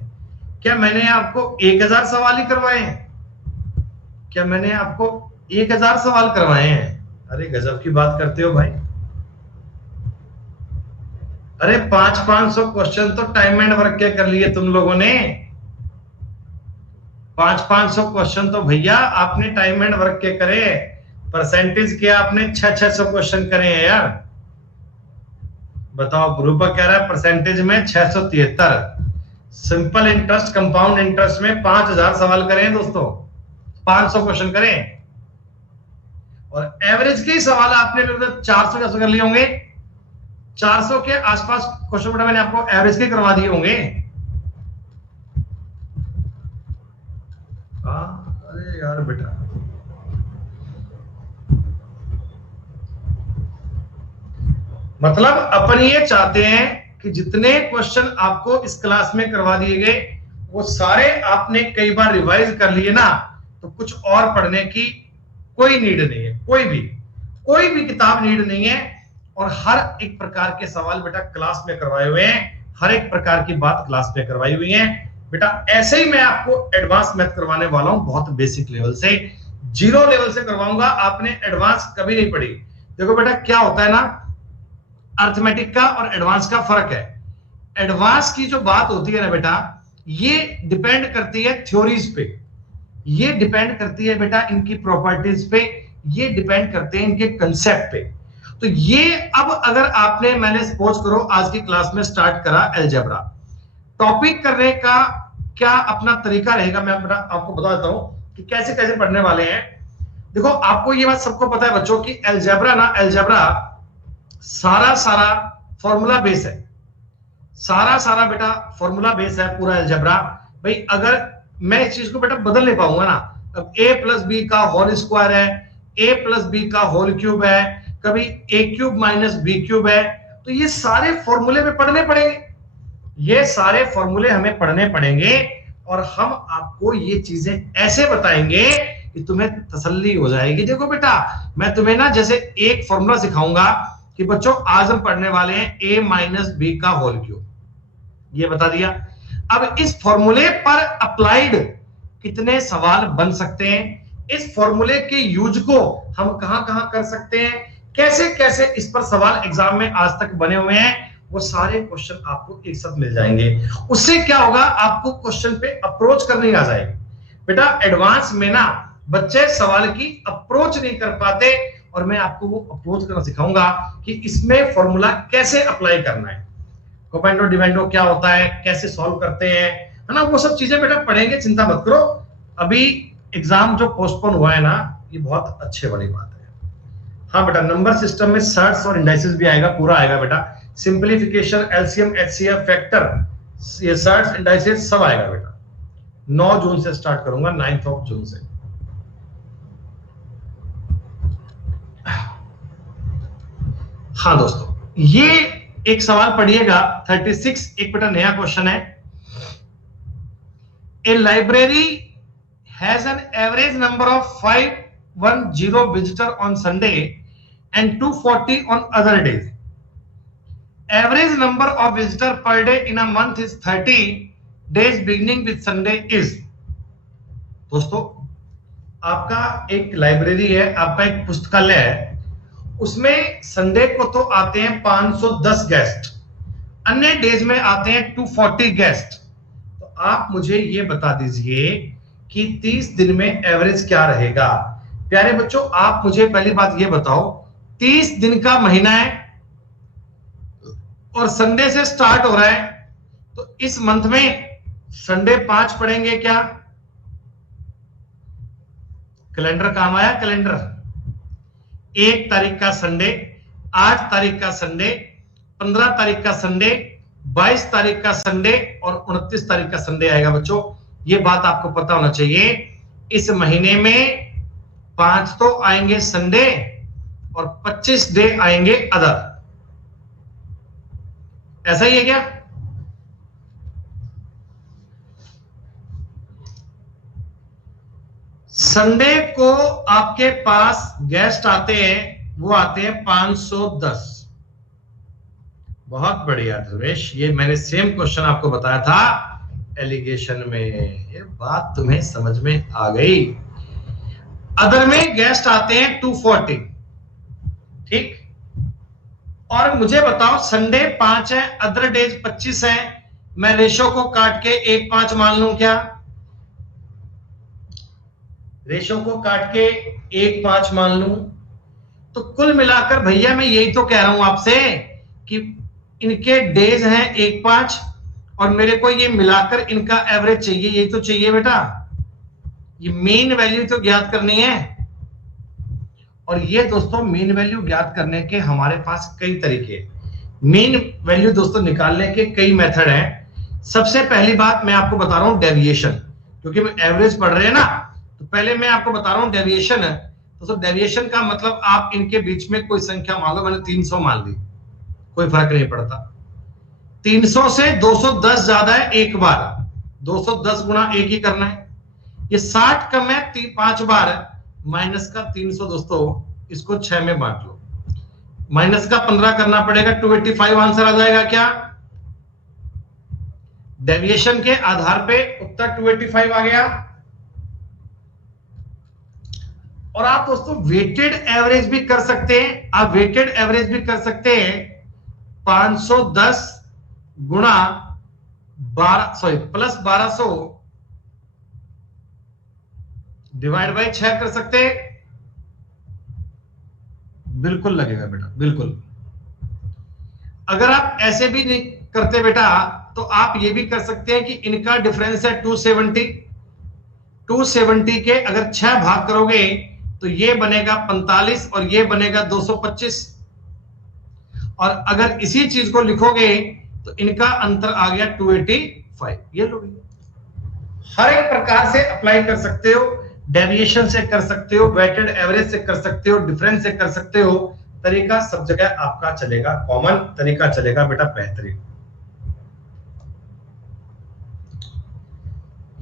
क्या मैंने आपको 1000 सवाल ही करवाए हैं? क्या मैंने आपको 1000 सवाल करवाए हैं? अरे गजब की बात करते हो भाई। अरे 500 क्वेश्चन तो टाइम एंड वर्क के कर लिए तुम लोगों ने। 500 क्वेश्चन तो भैया आपने टाइम एंड वर्क के करे। परसेंटेज के आपने 600 क्वेश्चन करे हैं यार। बताओ, ग्रुप कह रहा है परसेंटेज में 673। सिंपल इंटरेस्ट कंपाउंड इंटरेस्ट में 5000 सवाल करें दोस्तों, 500 क्वेश्चन करें। और एवरेज के ही सवाल आपने 400 कर लिए होंगे। 400 के आसपास क्वेश्चन बेटा मैंने आपको एवरेज के करवा दिए होंगे। अरे यार बेटा, मतलब अपन ये चाहते हैं कि जितने क्वेश्चन आपको इस क्लास में करवा दिए गए वो सारे आपने कई बार रिवाइज कर लिए ना, तो कुछ और पढ़ने की कोई नीड नहीं है। कोई भी किताब नीड नहीं है। और हर एक प्रकार के सवाल बेटा क्लास में करवाए हुए हैं, हर एक प्रकार की बात क्लास में करवाई हुई है बेटा। ऐसे ही मैं आपको एडवांस मैथ करवाने वाला हूं, बहुत बेसिक लेवल से, 0 लेवल से करवाऊंगा। आपने एडवांस कभी नहीं पढ़ी। देखो बेटा क्या होता है ना, अर्थमेटिक का और एडवांस का फर्क है। एडवांस की जो बात होती है ना बेटा, ये डिपेंड करती है थ्योरीज पे, ये डिपेंड करती है बेटा इनकी प्रॉपर्टीज पे, ये डिपेंड करते हैं इनके कंसेप्ट पे। तो ये अब अगर आपने, मैंने सपोज करो आज की क्लास में स्टार्ट करा अलजेब्रा, टॉपिक करने का क्या अपना तरीका रहेगा, मैं आपको बता देता हूं कि कैसे कैसे पढ़ने वाले हैं। देखो आपको ये बात सबको पता है बच्चों की अलजेब्रा ना, अलजेब्रा सारा फॉर्मूला बेस है, सारा बेटा फॉर्मूला बेस है पूरा अलजेब्रा। भाई अगर मैं इस चीज को बेटा बदल नहीं पाऊंगा ना, अब a प्लस बी का होल स्क्वायर है, a प्लस बी का होल क्यूब है, कभी a cube minus B cube है, तो ये सारे फॉर्मूले में पढ़ने पड़ेंगे, ये सारे फॉर्मूले हमें पढ़ने पड़ेंगे। और हम आपको ये चीजें ऐसे बताएंगे कि तुम्हें तसल्ली हो जाएगी। देखो बेटा मैं तुम्हें ना जैसे एक फॉर्मूला सिखाऊंगा कि बच्चों आज हम पढ़ने वाले हैं a माइनस बी का होल क्यूब, ये बता दिया। अब इस फॉर्मूले पर अप्लाइड कितने सवाल बन सकते हैं, इस फॉर्मूले के यूज को हम कहां कहां कर सकते हैं, कैसे कैसे इस पर सवाल एग्जाम में आज तक बने हुए हैं, वो सारे क्वेश्चन आपको एक साथ मिल जाएंगे। उससे क्या होगा, आपको क्वेश्चन पे अप्रोच करनी आ जाएगी। बेटा एडवांस में ना बच्चे सवाल की अप्रोच नहीं कर पाते, और मैं आपको वो अप्रोच करना सिखाऊंगा कि इसमें फॉर्मूला कैसे अप्लाई करना है, कोपेंडो डिवेंडो क्या होता है, कैसे सॉल्व करते हैं, है ना, वो सब चीजें बेटा पढ़ेंगे, चिंता मत करो। अभी एग्जाम जो पोस्टपोन हुआ है ना, ये बहुत अच्छे वाली बात है। हाँ बेटा नंबर सिस्टम में सर्ट्स और इंडाइसेस भी आएगा, पूरा आएगा बेटा, सिंप्लीफिकेशन, एलसीएम, एचसीएफ, फैक्टर, ये सर्ट्स इंडाइसेस सब आएगा बेटा। 9 जून से स्टार्ट करूंगा, 9 जून से। हाँ दोस्तों, ये एक सवाल पढ़िएगा 36, एक बेटा नया क्वेश्चन है। A library has an average number of 510 visitor on Sunday and 240 on other days. Average number of visitor per day in a month is 30 days beginning with Sunday is. दोस्तों आपका एक लाइब्रेरी है, आपका एक पुस्तकालय है, उसमें संडे को तो आते हैं 510 गेस्ट, अन्य डेज में आते हैं 240 गेस्ट। तो आप मुझे ये बता दीजिए कि 30 दिन में एवरेज क्या रहेगा। प्यारे बच्चों आप मुझे पहली बात ये बताओ, 30 दिन का महीना है और संडे से स्टार्ट हो रहा है, तो इस मंथ में संडे 5 पड़ेंगे क्या? कैलेंडर काम आया, कैलेंडर 1 तारीख का संडे, 8 तारीख का संडे, 15 तारीख का संडे, 22 तारीख का संडे और 29 तारीख का संडे आएगा बच्चों। ये बात आपको पता होना चाहिए। इस महीने में 5 तो आएंगे संडे और 25 डे आएंगे अदर, ऐसा ही है क्या? संडे को आपके पास गेस्ट आते हैं, वो आते हैं 510, बहुत बढ़िया धर्मेश, ये मैंने सेम क्वेश्चन आपको बताया था एलिगेशन में, ये बात तुम्हें समझ में आ गई। अदर में गेस्ट आते हैं 240, ठीक, और मुझे बताओ संडे 5 है, अदर डेज 25 है, मैं रेशो को काट के 1-5 मान लूं क्या? रेशो को काट के 1-5 मान लूं तो कुल मिलाकर भैया मैं यही तो कह रहा हूं आपसे कि इनके डेज हैं 1-5 और मेरे को ये मिलाकर इनका एवरेज चाहिए, यही तो चाहिए बेटा। ये मीन वैल्यू तो ज्ञात करनी है, और ये दोस्तों मीन वैल्यू ज्ञात करने के हमारे पास कई तरीके, मीन वैल्यू दोस्तों निकालने के कई मेथड हैं। सबसे पहली बात मैं आपको बता रहा हूं डेविएशन, क्योंकि हम एवरेज पढ़ रहे हैं ना, तो पहले मैं आपको बता रहा हूं डेविएशन है। तो डेविएशन का मतलब आप इनके बीच में कोई संख्या मान लो, मैंने 300 मान ली, कोई फर्क नहीं पड़ता। 300 से 210 ज्यादा है एक बार, 210 गुना 1 ही करना है। ये 60 कम है 5 बार, माइनस का 300 दोस्तों, इसको 6 में बांट लो, माइनस का 15 करना पड़ेगा, 285 आंसर आ जाएगा क्या? डेविएशन के आधार पे उत्तर 285 आ गया। और आप दोस्तों वेटेड एवरेज भी कर सकते हैं, आप वेटेड एवरेज भी कर सकते हैं 510 गुणा 12 सॉरी प्लस 1200 डिवाइड बाय 6 कर सकते हैं। बिल्कुल लगेगा बेटा, बिल्कुल। अगर आप ऐसे भी नहीं करते बेटा तो आप ये भी कर सकते हैं कि इनका डिफरेंस है 270, 270 के अगर 6 भाग करोगे तो ये बनेगा 45 और ये बनेगा 225, और अगर इसी चीज को लिखोगे तो इनका अंतर आ गया 285। ये लो, हर एक प्रकार से अप्लाई कर सकते हो, डेविएशन से कर सकते हो, वेटेड एवरेज से कर सकते हो, डिफरेंस से कर सकते हो, तरीका सब जगह आपका चलेगा, कॉमन तरीका चलेगा बेटा, बेहतरीन।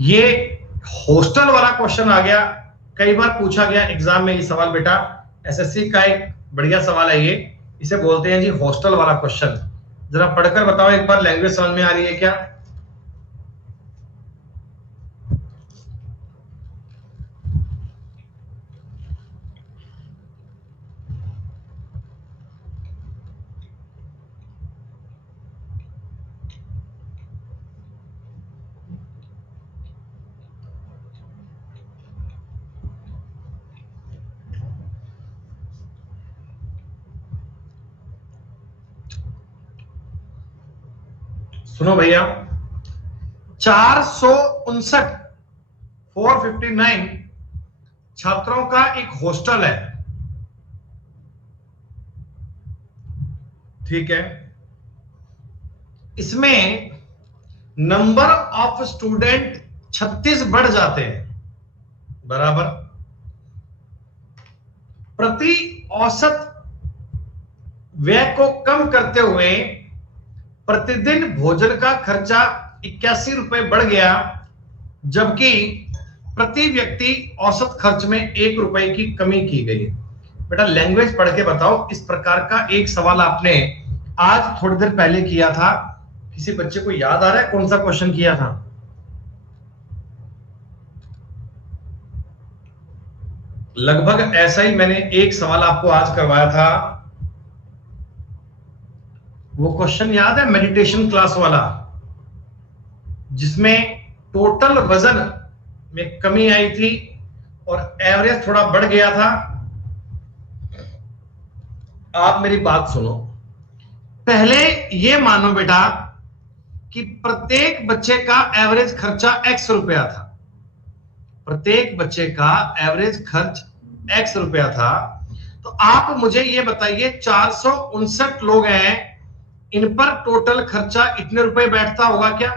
ये हॉस्टल वाला क्वेश्चन आ गया, कई बार पूछा गया एग्जाम में ये सवाल बेटा, एसएससी का एक बढ़िया सवाल है ये, इसे बोलते हैं जी हॉस्टल वाला क्वेश्चन। जरा पढ़कर बताओ एक बार, लैंग्वेज समझ में आ रही है क्या? सुनो भैया, 459 छात्रों का एक हॉस्टल है, ठीक है। इसमें नंबर ऑफ स्टूडेंट 36 बढ़ जाते हैं, बराबर प्रति औसत व्यय को कम करते हुए प्रतिदिन भोजन का खर्चा 81 रुपए बढ़ गया, जबकि प्रति व्यक्ति औसत खर्च में 1 रुपए की कमी की गई। बेटा लैंग्वेज पढ़ के बताओ, इस प्रकार का एक सवाल आपने आज थोड़ी देर पहले किया था, किसी बच्चे को याद आ रहा है कौन सा क्वेश्चन किया था? लगभग ऐसा ही मैंने एक सवाल आपको आज करवाया था, वो क्वेश्चन याद है मेडिटेशन क्लास वाला, जिसमें टोटल वजन में कमी आई थी और एवरेज थोड़ा बढ़ गया था। आप मेरी बात सुनो, पहले ये मानो बेटा कि प्रत्येक बच्चे का एवरेज खर्चा x रुपया था, प्रत्येक बच्चे का एवरेज खर्च x रुपया था। तो आप मुझे ये बताइए 459 लोग हैं, इन पर टोटल खर्चा इतने रुपए बैठता होगा क्या?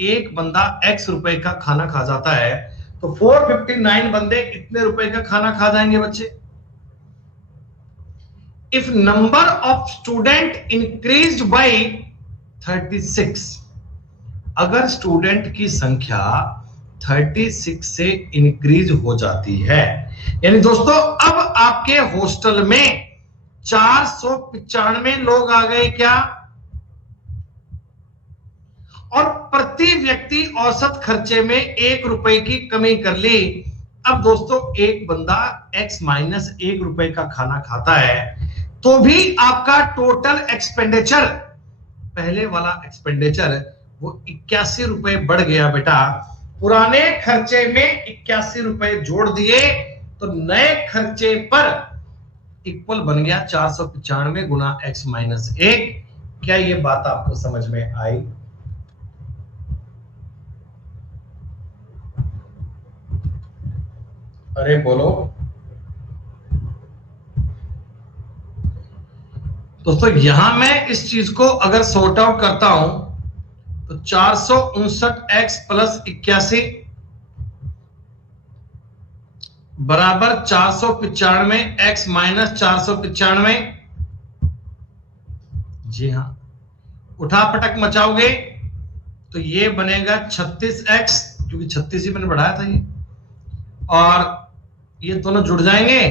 एक बंदा x रुपए का खाना खा जाता है, तो 459 बंदे इतने रुपए का खाना खा जाएंगे बच्चे। If number of student increased by 36, अगर स्टूडेंट की संख्या 36 से इंक्रीज हो जाती है, यानी दोस्तों अब आपके हॉस्टल में 495 लोग आ गए क्या? और प्रति व्यक्ति औसत खर्चे में 1 रुपए की कमी कर ली। अब दोस्तों एक बंदा x माइनस 1 रुपए का खाना खाता है तो भी आपका टोटल एक्सपेंडिचर, पहले वाला एक्सपेंडिचर वो 81 रुपए बढ़ गया बेटा। पुराने खर्चे में 81 रुपए जोड़ दिए तो नए खर्चे पर इक्वल बन गया 495 गुना x माइनस 1। क्या ये बात आपको समझ में आई? अरे बोलो दोस्तों। यहां मैं इस चीज को अगर सॉर्ट आउट करता हूं तो 459x प्लस 81 बराबर 495x माइनस 495। जी हां, उठा पटक मचाओगे तो ये बनेगा 36x, क्योंकि 36 ही मैंने बढ़ाया था ये, और ये दोनों जुड़ जाएंगे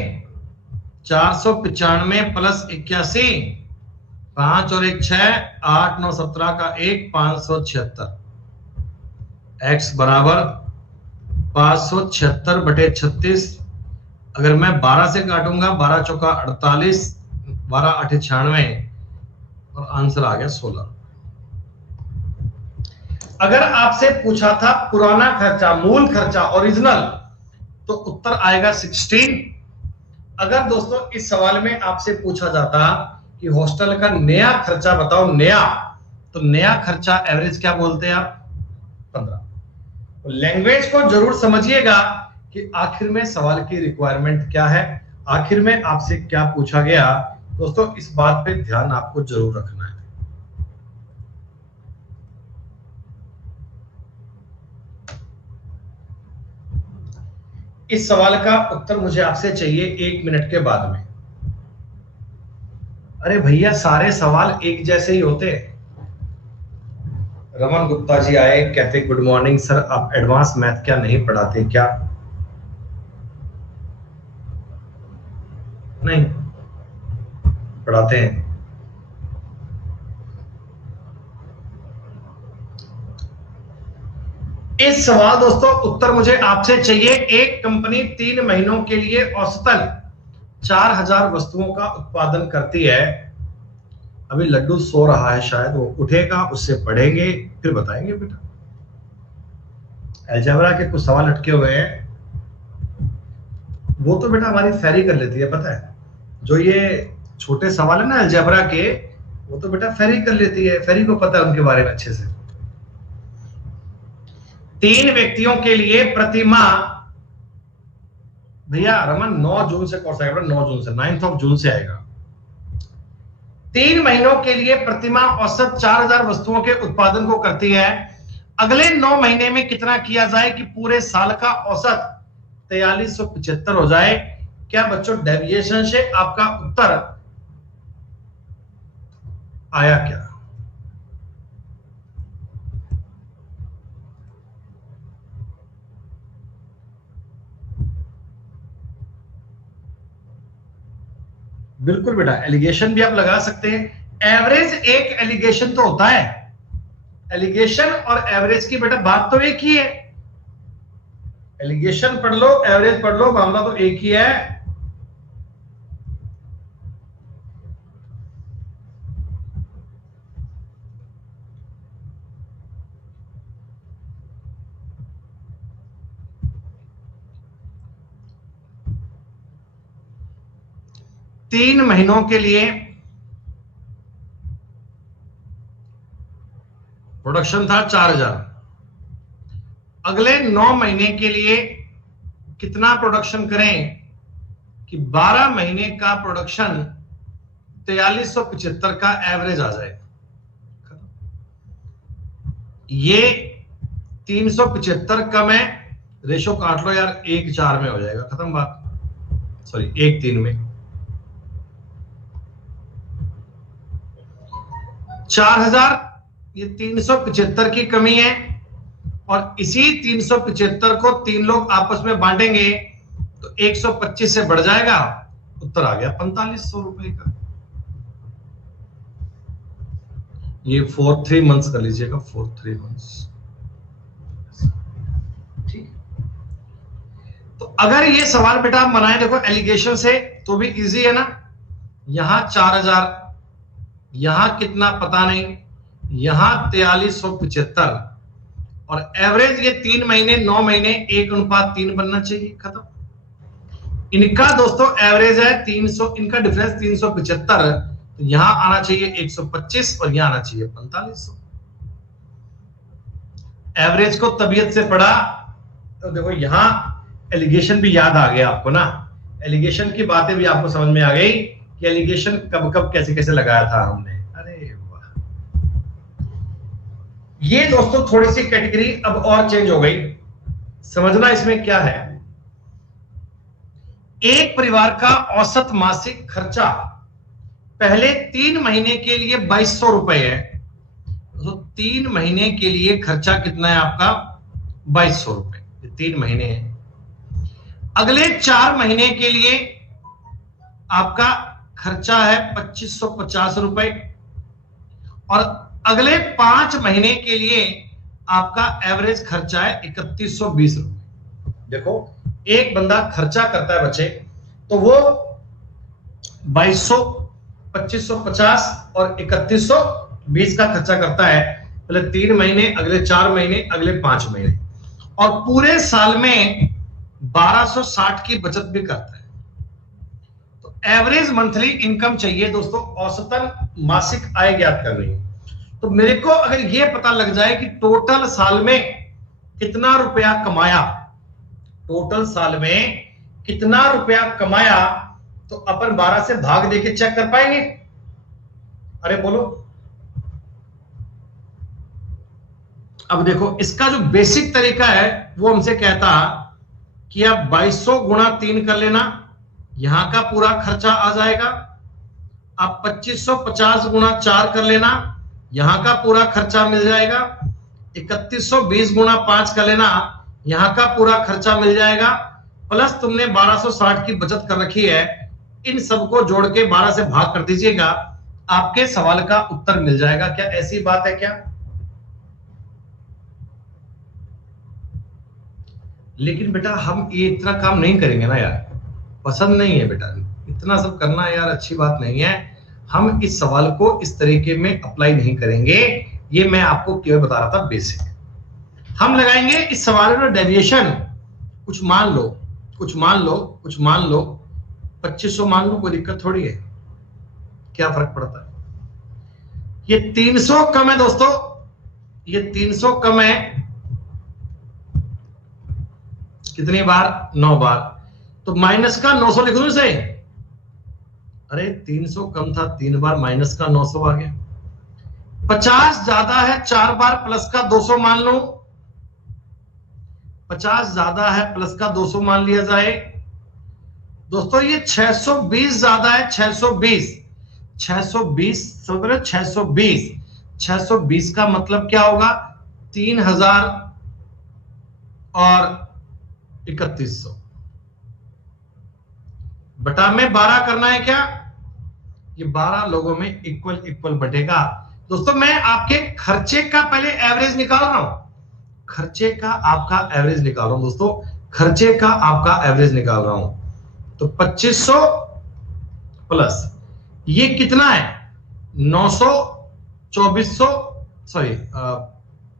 495 प्लस 81, 5 और 1 6, 8 9 17 का 1, 576। x बराबर 576 बटे 36। अगर मैं 12 से काटूंगा 12 चौका 48, 12 8 96 और आंसर आ गया 16। अगर आपसे पूछा था पुराना खर्चा, मूल खर्चा, ओरिजिनल, तो उत्तर आएगा 16। अगर दोस्तों इस सवाल में आपसे पूछा जाता कि हॉस्टल का नया खर्चा बताओ, नया, तो नया खर्चा एवरेज क्या बोलते हैं आप? 15। तो लैंग्वेज को जरूर समझिएगा कि आखिर में सवाल की रिक्वायरमेंट क्या है, आखिर में आपसे क्या पूछा गया। दोस्तों इस बात पे ध्यान आपको जरूर रखना है। इस सवाल का उत्तर मुझे आपसे चाहिए 1 मिनट के बाद में। अरे भैया सारे सवाल एक जैसे ही होते हैं। रमन गुप्ता जी आए, कहते गुड मॉर्निंग सर, आप एडवांस मैथ क्या नहीं पढ़ाते क्या? नहीं पढ़ाते हैं। इस सवाल दोस्तों उत्तर मुझे आपसे चाहिए। एक कंपनी 3 महीनों के लिए औसतन 4000 वस्तुओं का उत्पादन करती है। अभी लड्डू सो रहा है, शायद वो उठेगा, उससे पढ़ेंगे फिर बताएंगे बेटा। अलजेब्रा के कुछ सवाल अटके हुए हैं, वो तो बेटा हमारी फेरी कर लेती है, पता है। जो ये छोटे सवाल है ना अलजेब्रा के, वो तो बेटा फेरी कर लेती है, फेरी को पता है उनके बारे में अच्छे से। 3 व्यक्तियों के लिए प्रति माह, भैया रमन 9 जून से कोर्स आएगा, 9 जून से, 9th ऑफ जून से आएगा। 3 महीनों के लिए प्रतिमाह औसत 4000 वस्तुओं के उत्पादन को करती है। अगले 9 महीने में कितना किया जाए कि पूरे साल का औसत 4375 हो जाए? क्या बच्चों डेविएशन से आपका उत्तर आया क्या? बिल्कुल बेटा, एलिगेशन भी आप लगा सकते हैं। एवरेज एक एलिगेशन तो होता है, एलिगेशन और एवरेज की बेटा बात तो एक ही है। एलिगेशन पढ़ लो, एवरेज पढ़ लो, मामला तो एक ही है। तीन महीनों के लिए प्रोडक्शन था 4000। अगले 9 महीने के लिए कितना प्रोडक्शन करें कि 12 महीने का प्रोडक्शन 4375 का एवरेज आ जाए। ये 375 का मैं रेशो काट लो यार, 1:4 में हो जाएगा, खत्म बात। सॉरी 1:3 में। 4000, ये 375 की कमी है, और इसी 375 को 3 लोग आपस में बांटेंगे तो 125 से बढ़ जाएगा, उत्तर आ गया 4500 रुपए का। ये 4 3 मंथ्स कर लीजिएगा, 4 3 मंथ्स। ठीक, तो अगर ये सवाल बेटा आप बनाए देखो एलिगेशन से तो भी इजी है ना। यहां 4000, यहां कितना पता नहीं, यहां 4375 और एवरेज ये 3 महीने 9 महीने 1:3 बनना चाहिए, खत्म। इनका दोस्तों एवरेज है 300, इनका डिफरेंस 375, तो यहां आना चाहिए 125 और यहां आना चाहिए 4500। एवरेज को तबीयत से पढ़ा तो देखो यहां एलिगेशन भी याद आ गया आपको ना, एलिगेशन की बातें भी आपको समझ में आ गई कि एलिगेशन कब कब कैसे कैसे लगाया था हमने। अरे वाह, ये दोस्तों थोड़ी सी कैटेगरी अब और चेंज हो गई। समझना इसमें क्या है, एक परिवार का औसत मासिक खर्चा पहले 3 महीने के लिए 2200 रुपए है। तो 3 महीने के लिए खर्चा कितना है आपका, 2200 रुपए, 3 महीने है। अगले 4 महीने के लिए आपका खर्चा है 2550 रुपए और अगले 5 महीने के लिए आपका एवरेज खर्चा है 3120 रुपए। देखो एक बंदा खर्चा करता है बच्चे, तो वो 2200, 2550 और 3120 का खर्चा करता है, पहले 3 महीने, अगले 4 महीने, अगले 5 महीने, और पूरे साल में 1260 की बचत भी करता है। तो एवरेज मंथली इनकम चाहिए दोस्तों, औसतन मासिक आय ज्ञात करनी है। तो मेरे को अगर यह पता लग जाए कि टोटल साल में कितना रुपया कमाया, टोटल साल में कितना रुपया कमाया, तो अपन 12 से भाग देके चेक कर पाएंगे। अरे बोलो, अब देखो इसका जो बेसिक तरीका है वो हमसे कहता कि आप 2200 गुणा 3 कर लेना, यहां का पूरा खर्चा आ जाएगा। आप 2550 गुणा 4 कर लेना, यहां का पूरा खर्चा मिल जाएगा। 3120 गुणा 5 कर लेना, यहां का पूरा खर्चा मिल जाएगा। प्लस तुमने 1260 की बचत कर रखी है, इन सबको जोड़ के 12 से भाग कर दीजिएगा, आपके सवाल का उत्तर मिल जाएगा। क्या ऐसी बात है क्या? लेकिन बेटा हम ये इतना काम नहीं करेंगे ना यार, पसंद नहीं है बेटा, इतना सब करना यार अच्छी बात नहीं है। हम इस सवाल को इस तरीके में अप्लाई नहीं करेंगे, ये मैं आपको केवल बता रहा था बेसिक। हम लगाएंगे इस सवाल में डेविएशन, कुछ मान लो, कुछ मान लो, कुछ मान लो, 2500 मान लो, कोई दिक्कत थोड़ी है, क्या फर्क पड़ता है। ये 300 कम है दोस्तों, ये 300 कम है कितनी बार, 9 बार, तो माइनस का 900 लिख दो इसे। अरे 300 कम था 3 बार, माइनस का 900 आ गया। 50 ज्यादा है 4 बार, प्लस का 200 मान लो। 50 ज्यादा है, प्लस का 200 मान लिया जाए। दोस्तों ये 620 ज्यादा है, 620, 620 समझ रहे, 620, 620 का मतलब क्या होगा, 3000 और 3100 बटा में 12 करना है क्या, ये 12 लोगों में इक्वल इक्वल बटेगा। दोस्तों मैं आपके खर्चे का पहले एवरेज निकाल रहा हूं, खर्चे का आपका एवरेज निकाल रहा हूं दोस्तों, खर्चे का आपका एवरेज निकाल रहा हूं। तो 2500 प्लस ये कितना है, 900, 2400, सॉरी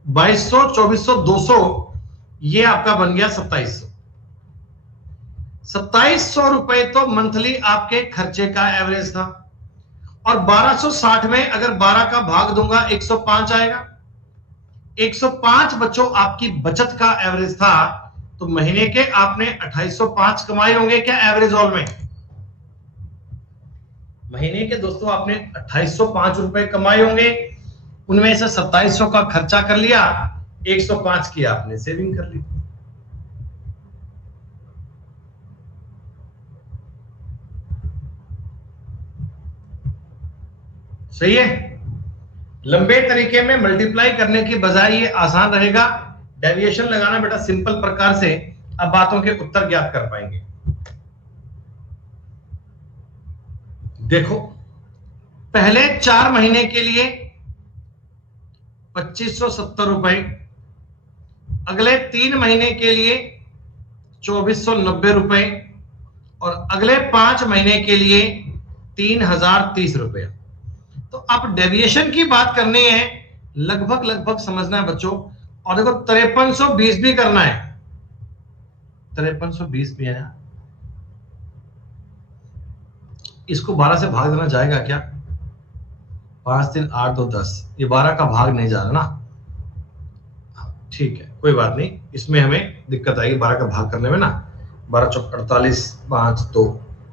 2200, 2400, 200, ये आपका बन गया 2700। 2700 रुपए तो मंथली आपके खर्चे का एवरेज था, और 1260 में अगर 12 का भाग दूंगा 105 आएगा। 105 बच्चों आपकी बचत का एवरेज था, तो महीने के आपने 2805 कमाए होंगे क्या एवरेज ऑल में, महीने के दोस्तों आपने 2805 रुपए कमाए होंगे, उनमें से 2700 का खर्चा कर लिया, 105 की आपने सेविंग कर ली। सही है, लंबे तरीके में मल्टीप्लाई करने की बजाय ये आसान रहेगा, डेविएशन लगाना बेटा सिंपल प्रकार से अब बातों के उत्तर ज्ञात कर पाएंगे। देखो पहले 4 महीने के लिए 2570 रुपए, अगले 3 महीने के लिए 2490 रुपए और अगले 5 महीने के लिए 3030 रुपए। तो आप डेविएशन की बात करनी है, लगभग लगभग समझना है बच्चों। और देखो 5320 भी करना है, 5320 भी है। इसको 12 से भाग देना जाएगा क्या? 5 3 8 2 10, ये 12 का भाग नहीं जा रहा ना। ठीक है, कोई बात नहीं, इसमें हमें दिक्कत आएगी 12 का भाग करने में ना। 12 चौक 48, 5 2,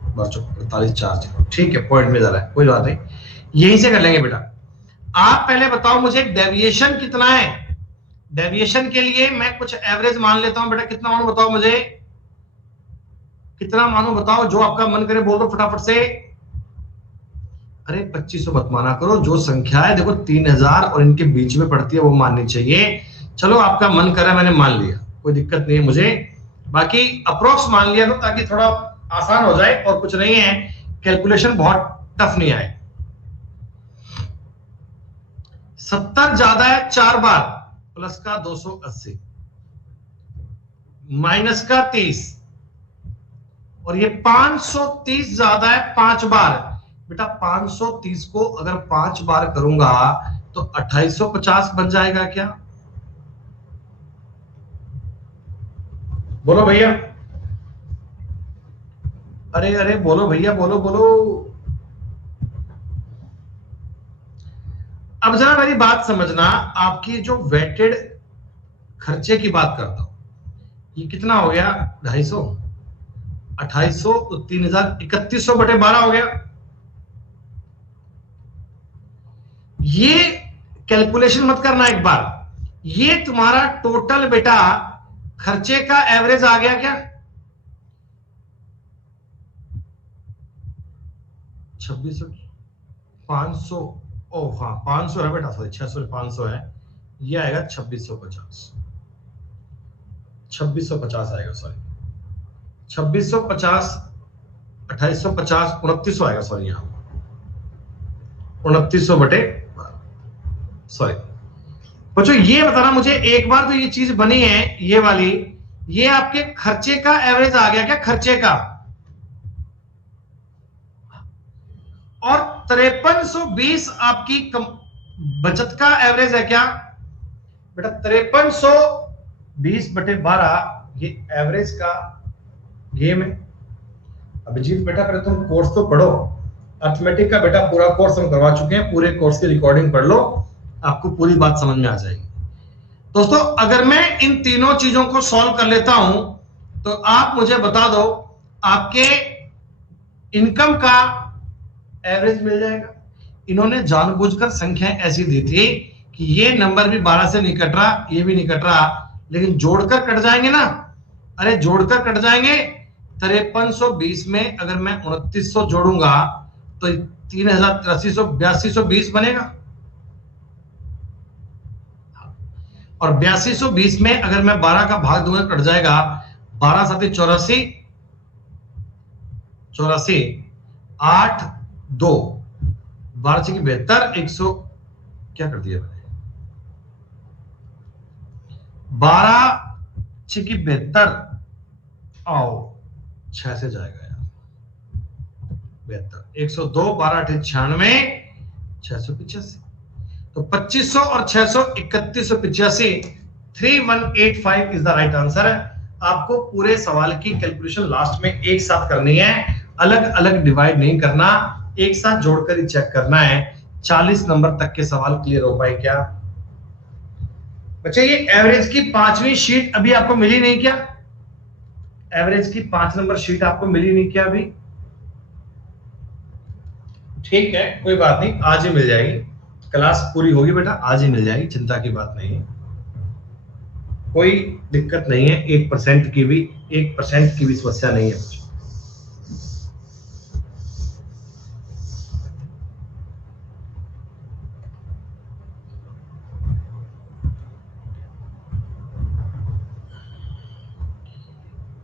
12 चौक 48 4। ठीक है, पॉइंट में जा रहा है, कोई बात नहीं, यहीं से कर लेंगे बेटा। आप पहले बताओ मुझे डेविएशन कितना है। डेविएशन के लिए मैं कुछ एवरेज मान लेता हूं बेटा। कितना मानू बताओ मुझे, कितना मानू बताओ, जो आपका मन करे बोल दो फटाफट से। अरे 2500 मत माना करो, जो संख्या है देखो 3000 और इनके बीच में पड़ती है वो माननी चाहिए। चलो आपका मन करे, मैंने मान लिया, कोई दिक्कत नहीं है मुझे। बाकी अप्रोक्स मान लिया तो ताकि थोड़ा आसान हो जाए, और कुछ नहीं है, कैलकुलेशन बहुत टफ नहीं आए। 70 ज्यादा है 4 बार, प्लस का 280, माइनस का 30, और ये 530 ज्यादा है 5 बार। बेटा 530 को अगर 5 बार करूंगा तो 2850 बन जाएगा क्या? बोलो भैया, अरे अरे बोलो भैया, बोलो बोलो। अब जरा मेरी बात समझना, आपकी जो वेटेड खर्चे की बात करता हूं, ये कितना हो गया? 250, 2800 तो 3000, 3100 बटे 12 हो गया। ये कैलकुलेशन मत करना एक बार, ये तुम्हारा टोटल बेटा खर्चे का एवरेज आ गया क्या? 2600, 500, ओ हाँ 500 है बेटा, सॉरी 600 500 है, ये आएगा 2650, 2650 आएगा, सॉरी 2650, 2850, 2900 आएगा, सॉरी यहां 2900 बटे, सॉरी बच्चों ये बताना मुझे एक बार, तो ये चीज बनी है ये वाली, ये आपके खर्चे का एवरेज आ गया क्या? खर्चे का, और 5320 आपकी बचत का एवरेज है क्या? बेटा 5320 बटे 12 ये एवरेज का गेम है। अभिजीत बेटा पहले तुम कोर्स तो पढ़ो, अर्थमेटिक का बेटा पूरा कोर्स हम करवा चुके हैं, पूरे कोर्स की रिकॉर्डिंग पढ़ लो, आपको पूरी बात समझ में आ जाएगी। दोस्तों अगर मैं इन तीनों चीजों को सॉल्व कर लेता हूं तो आप मुझे बता दो आपके इनकम का एवरेज मिल जाएगा। इन्होंने जानबूझकर संख्या ऐसी दी थी कि ये नंबर भी 12 से नहीं कट रहा, ये भी नहीं कट रहा, लेकिन जोड़कर कट जाएंगे ना। अरे जोड़कर कट जाएंगे, 5320 में अगर मैं 2900 जोड़ूंगा तो 8220 बनेगा, और 8220 में अगर मैं 12 का भाग दूंगा कट जाएगा, 12 7 84, 84 8 2, 12 की 72, 100 क्या कर दिया मैंने, 12 की 72, आओ 6 से जाएगा यार, 72, 102, 12 96, 685, तो 2500 और 600 3185, 3185 इज द राइट आंसर। आपको पूरे सवाल की कैलकुलेशन लास्ट में एक साथ करनी है, अलग अलग डिवाइड नहीं करना, एक साथ जोड़कर ही चेक करना है। 40 नंबर तक के सवाल क्लियर हो पाए क्या बच्चे? ये एवरेज की 5वीं शीट अभी आपको मिली नहीं क्या? एवरेज की 5 नंबर शीट आपको मिली नहीं क्या अभी? ठीक है, कोई बात नहीं, आज ही मिल जाएगी, क्लास पूरी होगी बेटा, आज ही मिल जाएगी, चिंता की बात नहीं है, कोई दिक्कत नहीं है। 1% की भी समस्या नहीं है बच्चों।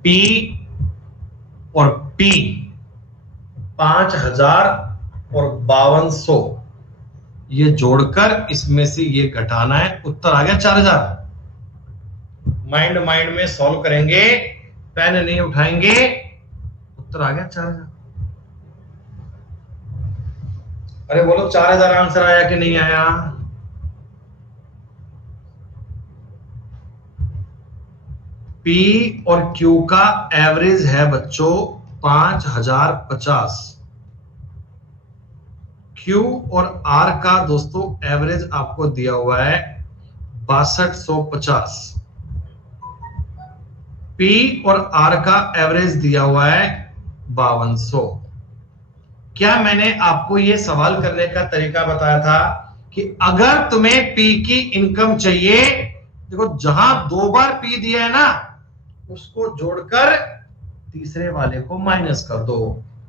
पी और पी 5000 और 5200 ये जोड़कर इसमें से ये घटाना है, उत्तर आ गया 4000। माइंड माइंड में सॉल्व करेंगे, पेन नहीं उठाएंगे, उत्तर आ गया 4000। अरे बोलो 4000 आंसर आया कि नहीं आया? पी और क्यू का एवरेज है बच्चों 5050। क्यू और आर का दोस्तों एवरेज आपको दिया हुआ है 6250। पी और आर का एवरेज दिया हुआ है 5200। क्या मैंने आपको यह सवाल करने का तरीका बताया था कि अगर तुम्हें पी की इनकम चाहिए, देखो जहां 2 बार पी दिया है ना, उसको जोड़कर तीसरे वाले को माइनस कर दो।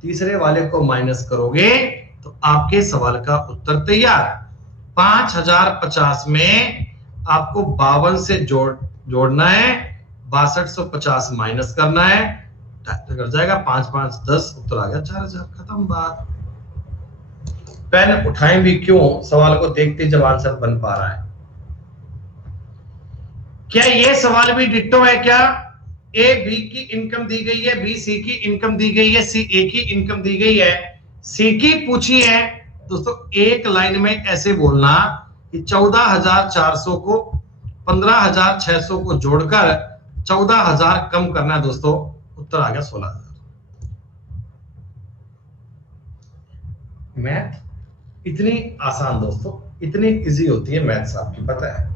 तीसरे वाले को माइनस करोगे तो आपके सवाल का उत्तर तैयार। 5050 में आपको 52 से जोड़ना है, 6250 माइनस करना है, कर जाएगा 5 5 10, उत्तर आ गया 4000। खत्म बात। पेन उठाएं भी क्यों, सवाल को देखते जब आंसर बन पा रहा है। क्या ये सवाल भी डिट्टो है? क्या ए बी की इनकम दी गई है, बी सी की इनकम दी गई है, सी ए की इनकम दी गई है, सी की पूछी है। दोस्तों एक लाइन में ऐसे बोलना कि 14400 को 15600 को जोड़कर 14000 कम करना है दोस्तों, उत्तर आ गया 16000। मैथ इतनी आसान दोस्तों, इतनी इजी होती है मैथ्स, आपकी पता है।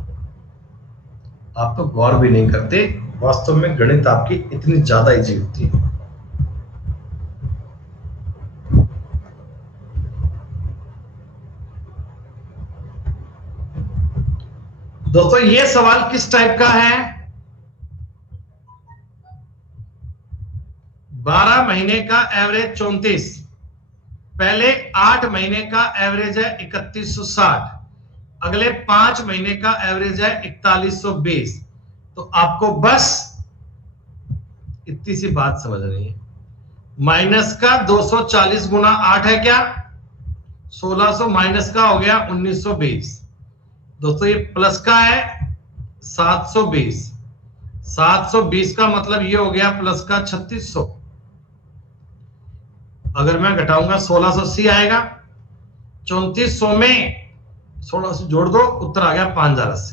आप तो गौर भी नहीं करते, वास्तव में गणित आपकी इतनी ज्यादा इजी होती है। दोस्तों ये सवाल किस टाइप का है? 12 महीने का एवरेज 34, पहले 8 महीने का एवरेज है 3160, अगले 5 महीने का एवरेज है 4120। तो आपको बस इतनी सी बात समझनी है, माइनस का 240 गुना 8 है क्या? 1600 माइनस का हो गया 1920। दोस्तों ये प्लस का है 720, 720 का मतलब ये हो गया प्लस का 3600। अगर मैं घटाऊंगा 1680 आएगा, 3400 में 1600 जोड़ दो, उत्तर आ गया 5080।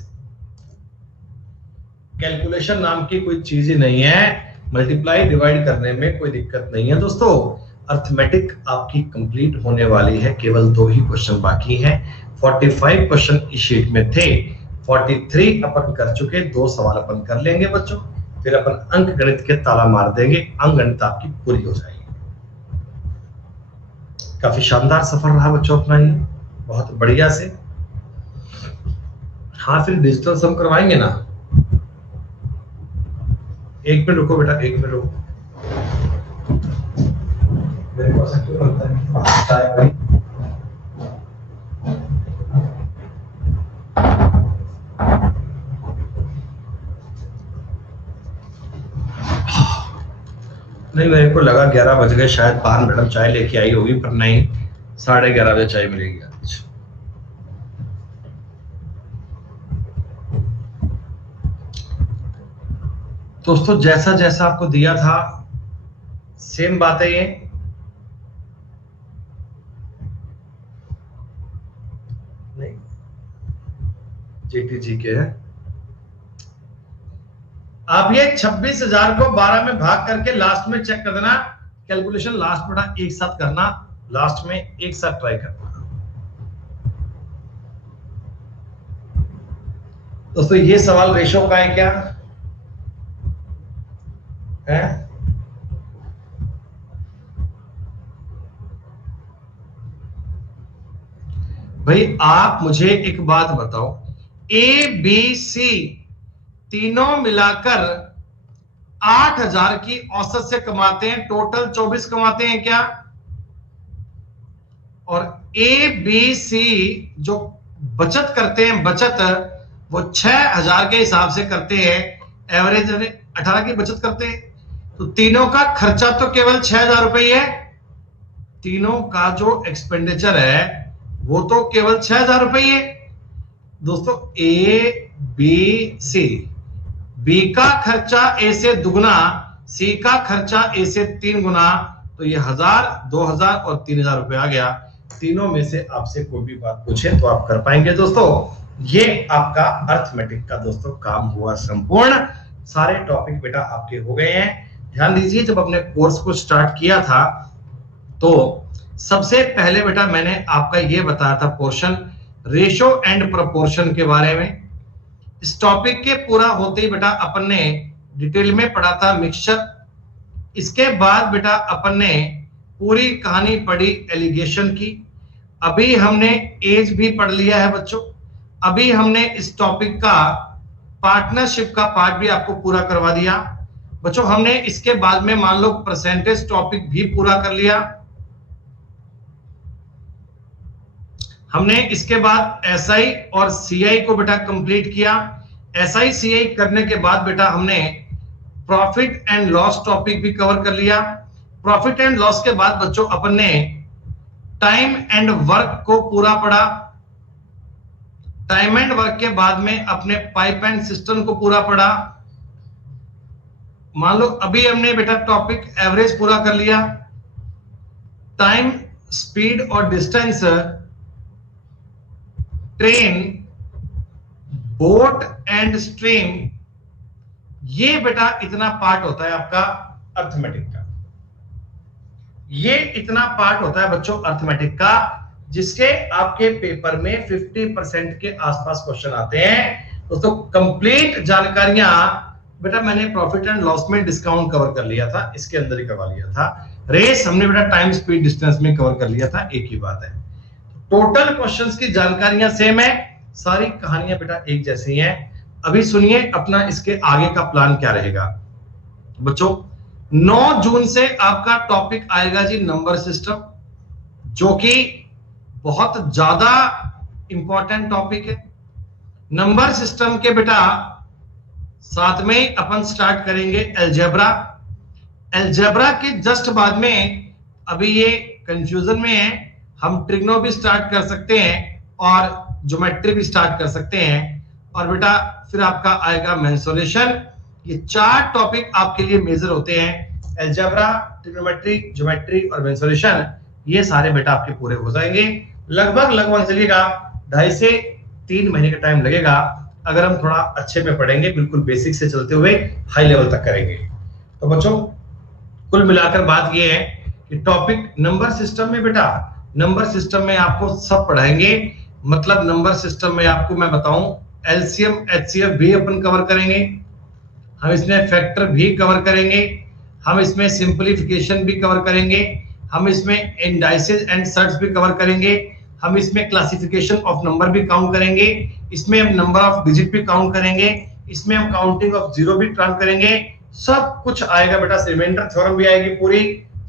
कैलकुलेशन नाम की कोई चीज ही नहीं है, मल्टीप्लाई डिवाइड करने में कोई दिक्कत नहीं है दोस्तों। अर्थमेटिक आपकी कंप्लीट होने वाली है, केवल 2 ही क्वेश्चन बाकी हैं। 45 क्वेश्चन इस शीट में थे, 43 अपन कर चुके, 2 सवाल अपन कर लेंगे बच्चों, फिर अपन अंक गणित के ताला मार देंगे, अंक गणित आपकी पूरी हो जाएगी। काफी शानदार सफर रहा बच्चों अपना ये, बहुत बढ़िया से। हाँ फिर डिजिटल सम करवाएंगे ना। 1 मिनट रुको बेटा, 1 मिनट रुको। मेरे पास क्यों लगता है भाई? नहीं, मेरे को लगा 11 बज गए, शायद बाहर मैडम चाय लेके आई होगी, पर नहीं, 11:30 बजे चाय मिलेगी आज। दोस्तों जैसा जैसा आपको दिया था सेम बात है ये। नहीं, जीटीजी के है। आप ये 26,000 को 12 में भाग करके लास्ट में चेक कर देना, कैलकुलेशन लास्ट में एक साथ करना, लास्ट में एक साथ ट्राई करना। दोस्तों ये सवाल रेशो का है क्या है? भाई आप मुझे एक बात बताओ, ए बी सी तीनों मिलाकर 8000 की औसत से कमाते हैं, टोटल 24 कमाते हैं क्या? और ए बी सी जो बचत करते हैं, बचत वो 6000 के हिसाब से करते हैं, एवरेज 18 की बचत करते हैं। तो तीनों का खर्चा तो केवल 6000 रुपए है, तीनों का जो एक्सपेंडिचर है वो तो केवल 6,000 रुपये है दोस्तों। ए बी सी, बी का खर्चा ए से दुगना, सी का खर्चा ए से 3 गुना, तो ये 1000, 2000 और 3000 रुपए आ गया। तीनों में से आपसे कोई भी बात पूछे तो आप कर पाएंगे दोस्तों। ये आपका अर्थमेटिक का दोस्तों काम हुआ संपूर्ण। सारे टॉपिक बेटा आपके हो गए हैं। ध्यान दीजिए, जब अपने कोर्स को स्टार्ट किया था तो सबसे पहले बेटा मैंने आपका ये बताया था पोर्शन रेशो एंड प्रोपोर्शन के बारे में। इस टॉपिक के पूरा होते ही बेटा अपन ने डिटेल में पढ़ा था मिक्सचर। इसके बाद बेटा अपन ने पूरी कहानी पढ़ी एलिगेशन की। अभी हमने एज भी पढ़ लिया है बच्चों। अभी हमने इस टॉपिक का पार्टनरशिप का पार्ट भी आपको पूरा करवा दिया बच्चों। हमने इसके बाद में मान लो परसेंटेज टॉपिक भी पूरा कर लिया। हमने इसके बाद एसआई और सीआई को बेटा कंप्लीट किया। एसआई सीआई करने के बाद बेटा हमने प्रॉफिट एंड लॉस टॉपिक भी कवर कर लिया। प्रॉफिट एंड लॉस के बाद बच्चों अपन ने टाइम एंड वर्क को पूरा पढ़ा। टाइम एंड वर्क के बाद में अपने पाइप एंड सिस्टम को पूरा पढ़ा। मान लो अभी हमने बेटा टॉपिक एवरेज पूरा कर लिया। टाइम, स्पीड और distance, train, boat and stream, ये बेटा इतना पार्ट होता है आपका अर्थमेटिक का। ये इतना पार्ट होता है बच्चों अर्थमेटिक का, जिसके आपके पेपर में 50% के आसपास क्वेश्चन आते हैं दोस्तों। कंप्लीट जानकारियां बेटा मैंने प्रॉफिट एंड लॉस में डिस्काउंट कवर कर लिया था, इसके अंदर ही करवा लिया था। रेस हमने बेटा टाइम, स्पीड, डिस्टेंस में कवर कर लिया था। एक ही बात है, टोटल क्वेश्चंस की जानकारियां सेम है, सारी कहानियां बेटा एक जैसी हैं। अभी सुनिए अपना इसके आगे का प्लान क्या रहेगा बच्चों। 9 जून से आपका टॉपिक आएगा जी नंबर सिस्टम, जो कि बहुत ज्यादा इंपॉर्टेंट टॉपिक है। नंबर सिस्टम के बेटा साथ में अपन स्टार्ट करेंगे अलजेब्रा। अलजेब्रा के जस्ट बाद में, अभी ये कंफ्यूजन में है, हम ट्रिग्नो भी स्टार्ट कर सकते हैं और ज्योमेट्री भी स्टार्ट कर सकते हैं। और बेटा फिर आपका आएगा मेंसुरेशन। ये 4 टॉपिक आपके लिए मेजर होते हैं, अलजेब्रा, ट्रिग्नोमेट्री, ज्योमेट्री और मेंसुरेशन। ये सारे बेटा आपके पूरे हो जाएंगे। लगभग चलिएगा 2.5 से 3 महीने का टाइम लगेगा, अगर हम थोड़ा अच्छे में पढ़ेंगे, बिल्कुल बेसिक से चलते हुए हाई लेवल तक करेंगे। तो बच्चों कुल मिलाकर बात ये है कि टॉपिक नंबर सिस्टम में बेटा, नंबर सिस्टम में आपको सब पढ़ाएंगे। मतलब नंबर सिस्टम में आपको मैं बताऊं, एलसीएम, एचसीएफ भी अपन कवर करेंगे, हम इसमें फैक्टर भी कवर करेंगे, हम इसमें सिंपलीफिकेशन भी कवर करेंगे, हम इसमें इंडाइसेस एंड सर्ट्स भी कवर करेंगे, हम इसमें क्लासिफिकेशन ऑफ नंबर भी काउंट करेंगे, इसमें हम नंबर ऑफ डिजिट भी काउंट करेंगे, इसमें हम काउंटिंग ऑफ जीरो भी काउंट करेंगे। सब कुछ आएगा बेटा, रिमाइंडर थ्योरम भी आएगी पूरी,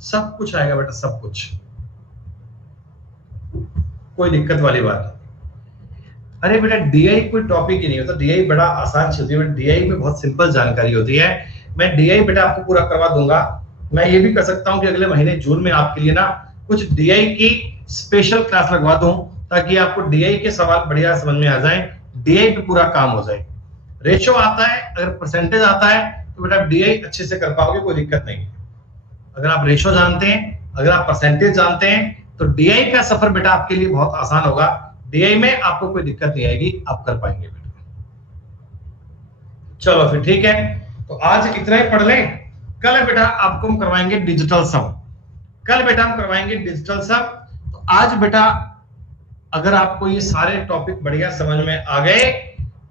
सब कुछ आएगा बेटा, सब कुछ, कोई दिक्कत वाली बात नहीं। अरे बेटा डीआई कोई टॉपिक ही नहीं होता, डीआई बड़ा आसान चीज है, डीआई में बहुत सिंपल जानकारी होती है। मैं डीआई बेटा आपको पूरा करवा दूंगा। मैं ये भी कर सकता हूं कि अगले महीने जून में आपके लिए ना कुछ डीआई की स्पेशल क्लास लगवा दूं, ताकि आपको डीआई के सवाल बढ़िया समझ में आ जाए, डीआई पे पूरा काम हो जाए। रेशो आता है, अगर परसेंटेज आता है तो बेटा डीआई अच्छे से कर पाओगे, कोई दिक्कत नहीं है। अगर आप रेशो जानते हैं, अगर आप परसेंटेज जानते हैं, तो डीआई का सफर बेटा आपके लिए बहुत आसान होगा। डीआई में आपको कोई दिक्कत नहीं आएगी, आप कर पाएंगे बेटा। चलो फिर ठीक है, तो आज इतना ही पढ़ लें। कल बेटा आपको हम करवाएंगे डिजिटल सम। कल बेटा हम करवाएंगे डिजिटल सम। तो आज बेटा अगर आपको ये सारे टॉपिक बढ़िया समझ में आ गए,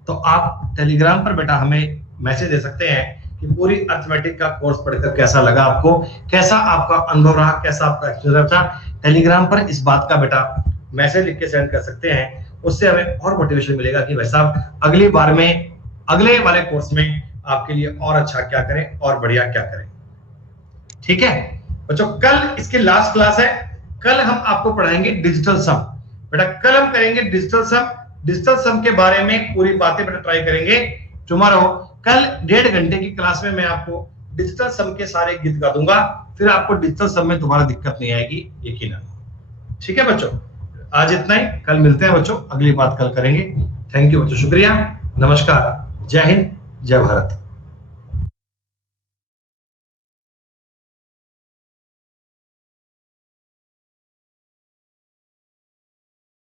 तो आप टेलीग्राम पर बेटा हमें मैसेज दे सकते हैं कि पूरी अर्थमेटिक का कोर्स पढ़कर कैसा लगा आपको, कैसा आपका अनुभव रहा, कैसा आपका एक्सपीरियंस रहा। टेलीग्राम पर इस बात का बेटा मैसेज लिख के सेंड कर सकते हैं, उससे हमें और मोटिवेशन मिलेगा कि भाई साहब अगली बार में, अगले वाले कोर्स में आपके लिए और अच्छा क्या करें और बढ़िया क्या करें। ठीक है बच्चों, कल इसकी लास्ट क्लास है। कल हम आपको पढ़ाएंगे डिजिटल सम। बेटा कल हम करेंगे डिजिटल सम। डिजिटल सम के बारे में पूरी बातें बेटा ट्राई करेंगे टुमारो। कल 1.5 घंटे की क्लास में मैं आपको डिजिटल सम के सारे गीत गा दूंगा, फिर आपको डिजिटल सम में दोबारा दिक्कत नहीं आएगी, यकीनन। ठीक है बच्चों, आज इतना ही, कल मिलते हैं बच्चों, अगली बात कल करेंगे। थैंक यू बच्चों, शुक्रिया, नमस्कार, जय हिंद, जय भारत।